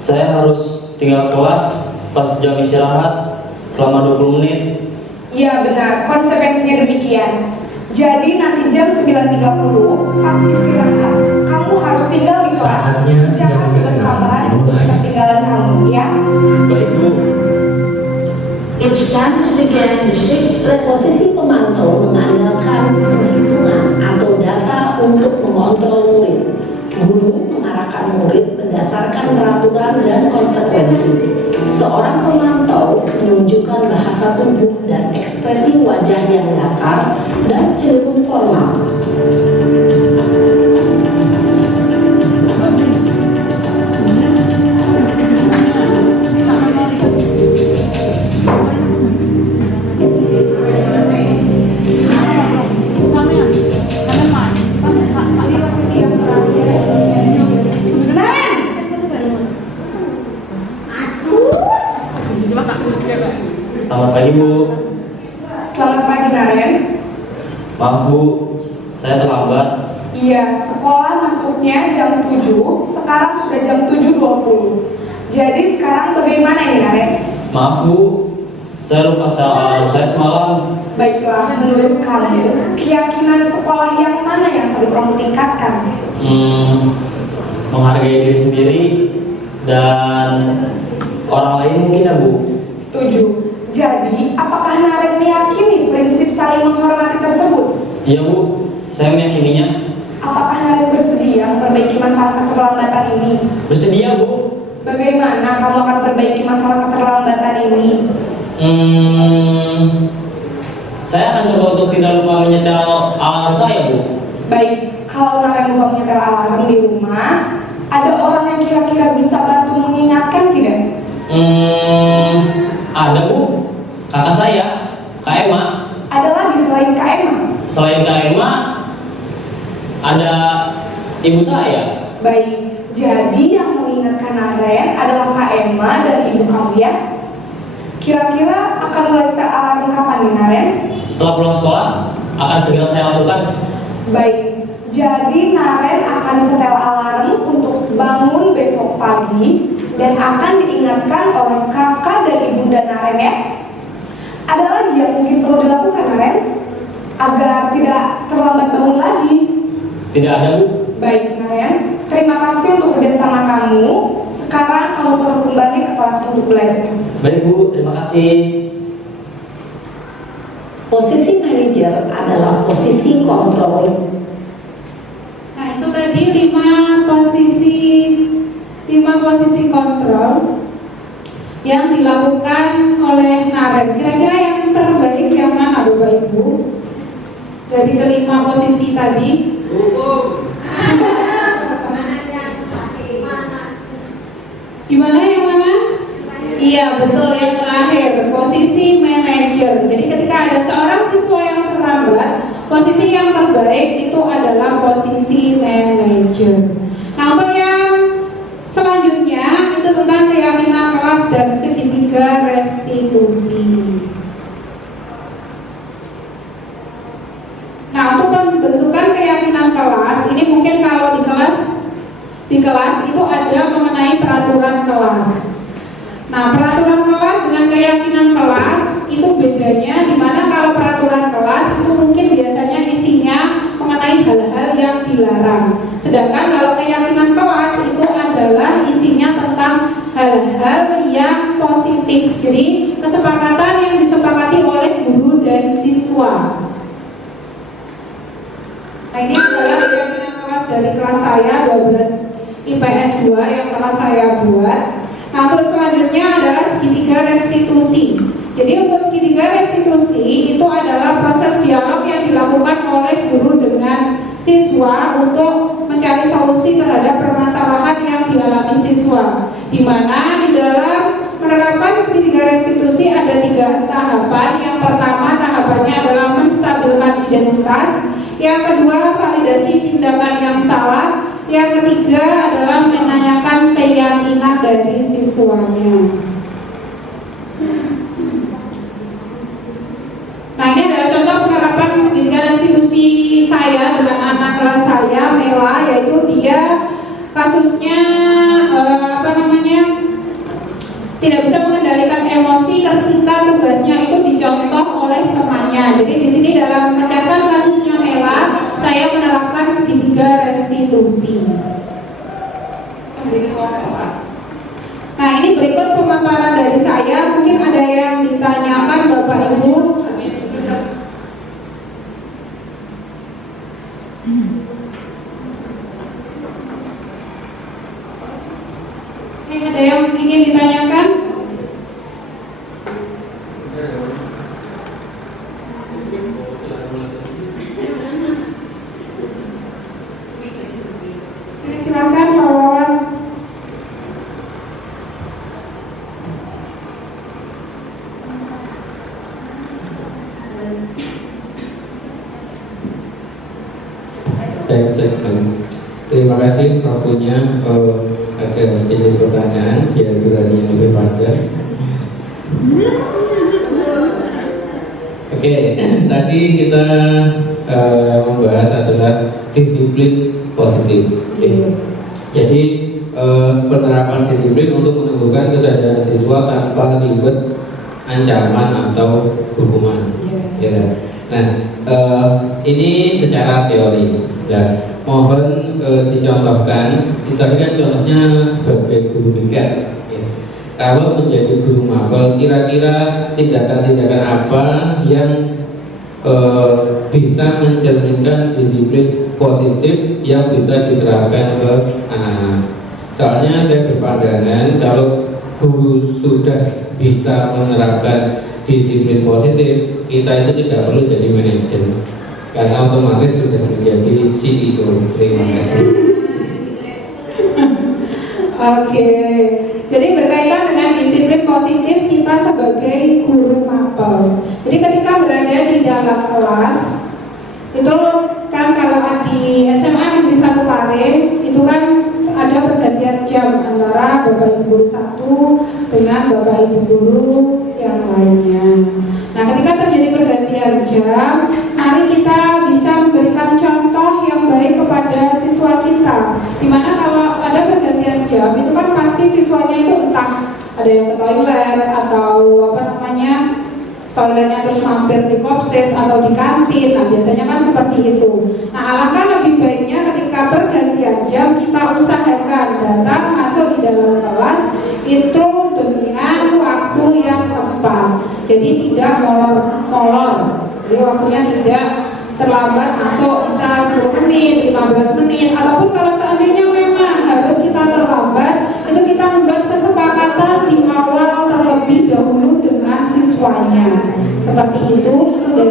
Saya harus tinggal kelas pas jam istirahat selama 20 menit. Iya benar, konsekuensinya demikian. Jadi nanti jam 9.30 pas istirahat, kamu harus tinggal di kelas. Saatnya Jangan jam tugas 6 tambahan untuk dimulai. ketinggalan kamu, ya. Baik Bu. It's time to begin the sixth lesson. Posisi pemantau mengandalkan perhitungan atau data untuk mengontrol murid. Guru mengarahkan murid berdasarkan peraturan dan konsekuensi. Seorang pemantau menunjukkan bahasa tubuh dan ekspresi wajah yang datar dan cenderung formal. Selamat pagi Bu. Selamat pagi Naren. Maaf Bu, saya terlambat. Iya, sekolah masuknya jam 7, sekarang sudah jam 7.20. Jadi sekarang bagaimana ini Naren? Maaf Bu, saya lupa setel alarm saya semalam. Baiklah, menurut kamu, keyakinan sekolah yang mana yang perlu kamu tingkatkan? Menghargai diri sendiri dan orang lain mungkin ya Bu. Setuju. Jadi, apakah Naren meyakini prinsip saling menghormati tersebut? Iya Bu, saya meyakininya. Apakah Naren bersedia memperbaiki masalah keterlambatan ini? Bersedia Bu. Bagaimana kamu akan perbaiki masalah keterlambatan ini? Saya akan coba untuk tidak lupa menyetel alarm saya Bu. Baik, kalau Naren lupa menyetel alarm di rumah, ada orang yang kira-kira bisa bantu mengingatkan tidak? Ada Bu, kakak saya, Kak Emma. Ada lagi selain Kak Emma? Selain Kak Emma, ada ibu saya. Baik, jadi yang mengingatkan Naren adalah Kak Emma dan ibu kamu ya? Kira-kira akan mulai setel alarm kapan nih Naren? Setelah pulang sekolah, akan segera saya lakukan. Baik, jadi Naren akan setel alarm untuk bangun besok pagi dan akan diingatkan oleh kakak dan ibunda Naren ya. Ada lagi yang mungkin perlu dilakukan Naren agar tidak terlambat bangun lagi? Tidak ada Bu. Baik Naren, terima kasih untuk kerjasama kamu. Sekarang kamu perlu kembali ke kelas untuk belajar. Baik Bu, terima kasih. Posisi manajer adalah posisi kontrol. Nah itu tadi 5 posisi kontrol yang dilakukan oleh Naren. Kira-kira yang terbaik yang mana Bapak Ibu? Dari kelima posisi tadi. Gimana yang mana? Iya betul, yang terakhir posisi manajer. Jadi ketika ada seorang siswa yang terlambat, posisi yang terbaik itu adalah posisi manajer. Nah untuk yang selanjutnya itu tentang keyakinan kelas dan segitiga restitusi. Nah untuk pembentukan keyakinan kelas ini mungkin kalau di kelas itu ada mengenai peraturan kelas. Nah, peraturan kelas dengan keyakinan kelas itu bedanya di mana kalau peraturan kelas itu mungkin biasanya isinya mengenai hal-hal yang dilarang. Sedangkan kalau keyakinan kelas itu adalah isinya tentang hal-hal yang positif. Jadi, kesepakatan yang disepakati oleh guru dan siswa. Nah, ini adalah keyakinan kelas dari kelas saya 12 IPS 2 yang telah saya buat. Nah, untuk selanjutnya adalah segitiga restitusi. Jadi untuk segitiga restitusi itu adalah proses dialog yang dilakukan oleh guru dengan siswa untuk mencari solusi terhadap permasalahan yang dialami siswa. Di mana di dalam menerapkan segitiga restitusi ada 3 tahapan. Yang pertama tahapannya adalah menstabilkan identitas. Yang kedua validasi tindakan yang salah. Yang ketiga adalah menanyakan keyakinan dari siswanya. Nah ini adalah contoh penerapan segitiga restitusi saya dengan anak kelas saya, Mela, yaitu dia kasusnya tidak bisa mengendalikan emosi ketika tugasnya itu dicontoh oleh temannya. Jadi di sini dalam mencatat kasusnya Mela, saya menerapkan segitiga restitusi. Nah ini berikut pemaparan dari saya. Mungkin ada yang ditanyakan Bapak Ibu. Ada yang ingin ditanyakan? Silakan Pak Wawan. Terima kasih waktunya. Ada sedikit pertanyaan biar durasinya lebih panjang. Oke, tadi kita membahas adalah disiplin positif. Jadi penerapan disiplin untuk menumbuhkan kesadaran siswa tanpa ribet ancaman atau hukuman. Ya. Nah, ini secara teori. Ya, mohon dicontohkan. Tadi kan contohnya sebagai guru piket. Ya. Kalau menjadi guru mapel, kira-kira tindakan-tindakan apa yang bisa mencerminkan disiplin positif yang bisa diterapkan ke anak-anak. Soalnya saya berpandangan kalau guru sudah bisa menerapkan disiplin positif, kita itu tidak perlu jadi manajer. karena otomatis sudah menjadi CEO. Terima kasih. Oke, jadi berkaitan dengan disiplin positif kita sebagai guru mapel. Jadi ketika berada di dalam kelas, itu kan kalau di SMA Negeri 1 Pare itu kan ada pergantian jam antara Bapak Ibu guru satu dengan Bapak Ibu guru yang lainnya. Nah, ketika terjadi pergantian jam, mari kita bisa memberikan contoh yang baik kepada siswa kita. Dimana kalau ada pergantian jam, itu kan pasti siswanya itu entah ada yang ke toilet atau toiletnya terus mampir di kopses atau di kantin. Nah, biasanya kan seperti itu. Nah, alangkah lebih baiknya ketika pergantian jam kita usahakan datang masuk di dalam kelas itu dengan waktu yang tepat. Jadi tidak molor. Jadi waktunya tidak terlambat masuk, bisa 10 menit, 15 menit, ataupun kalau seandainya memang harus kita terlambat, itu kita membuat kesepakatan di awal terlebih dahulu dengan siswanya. Seperti itu dari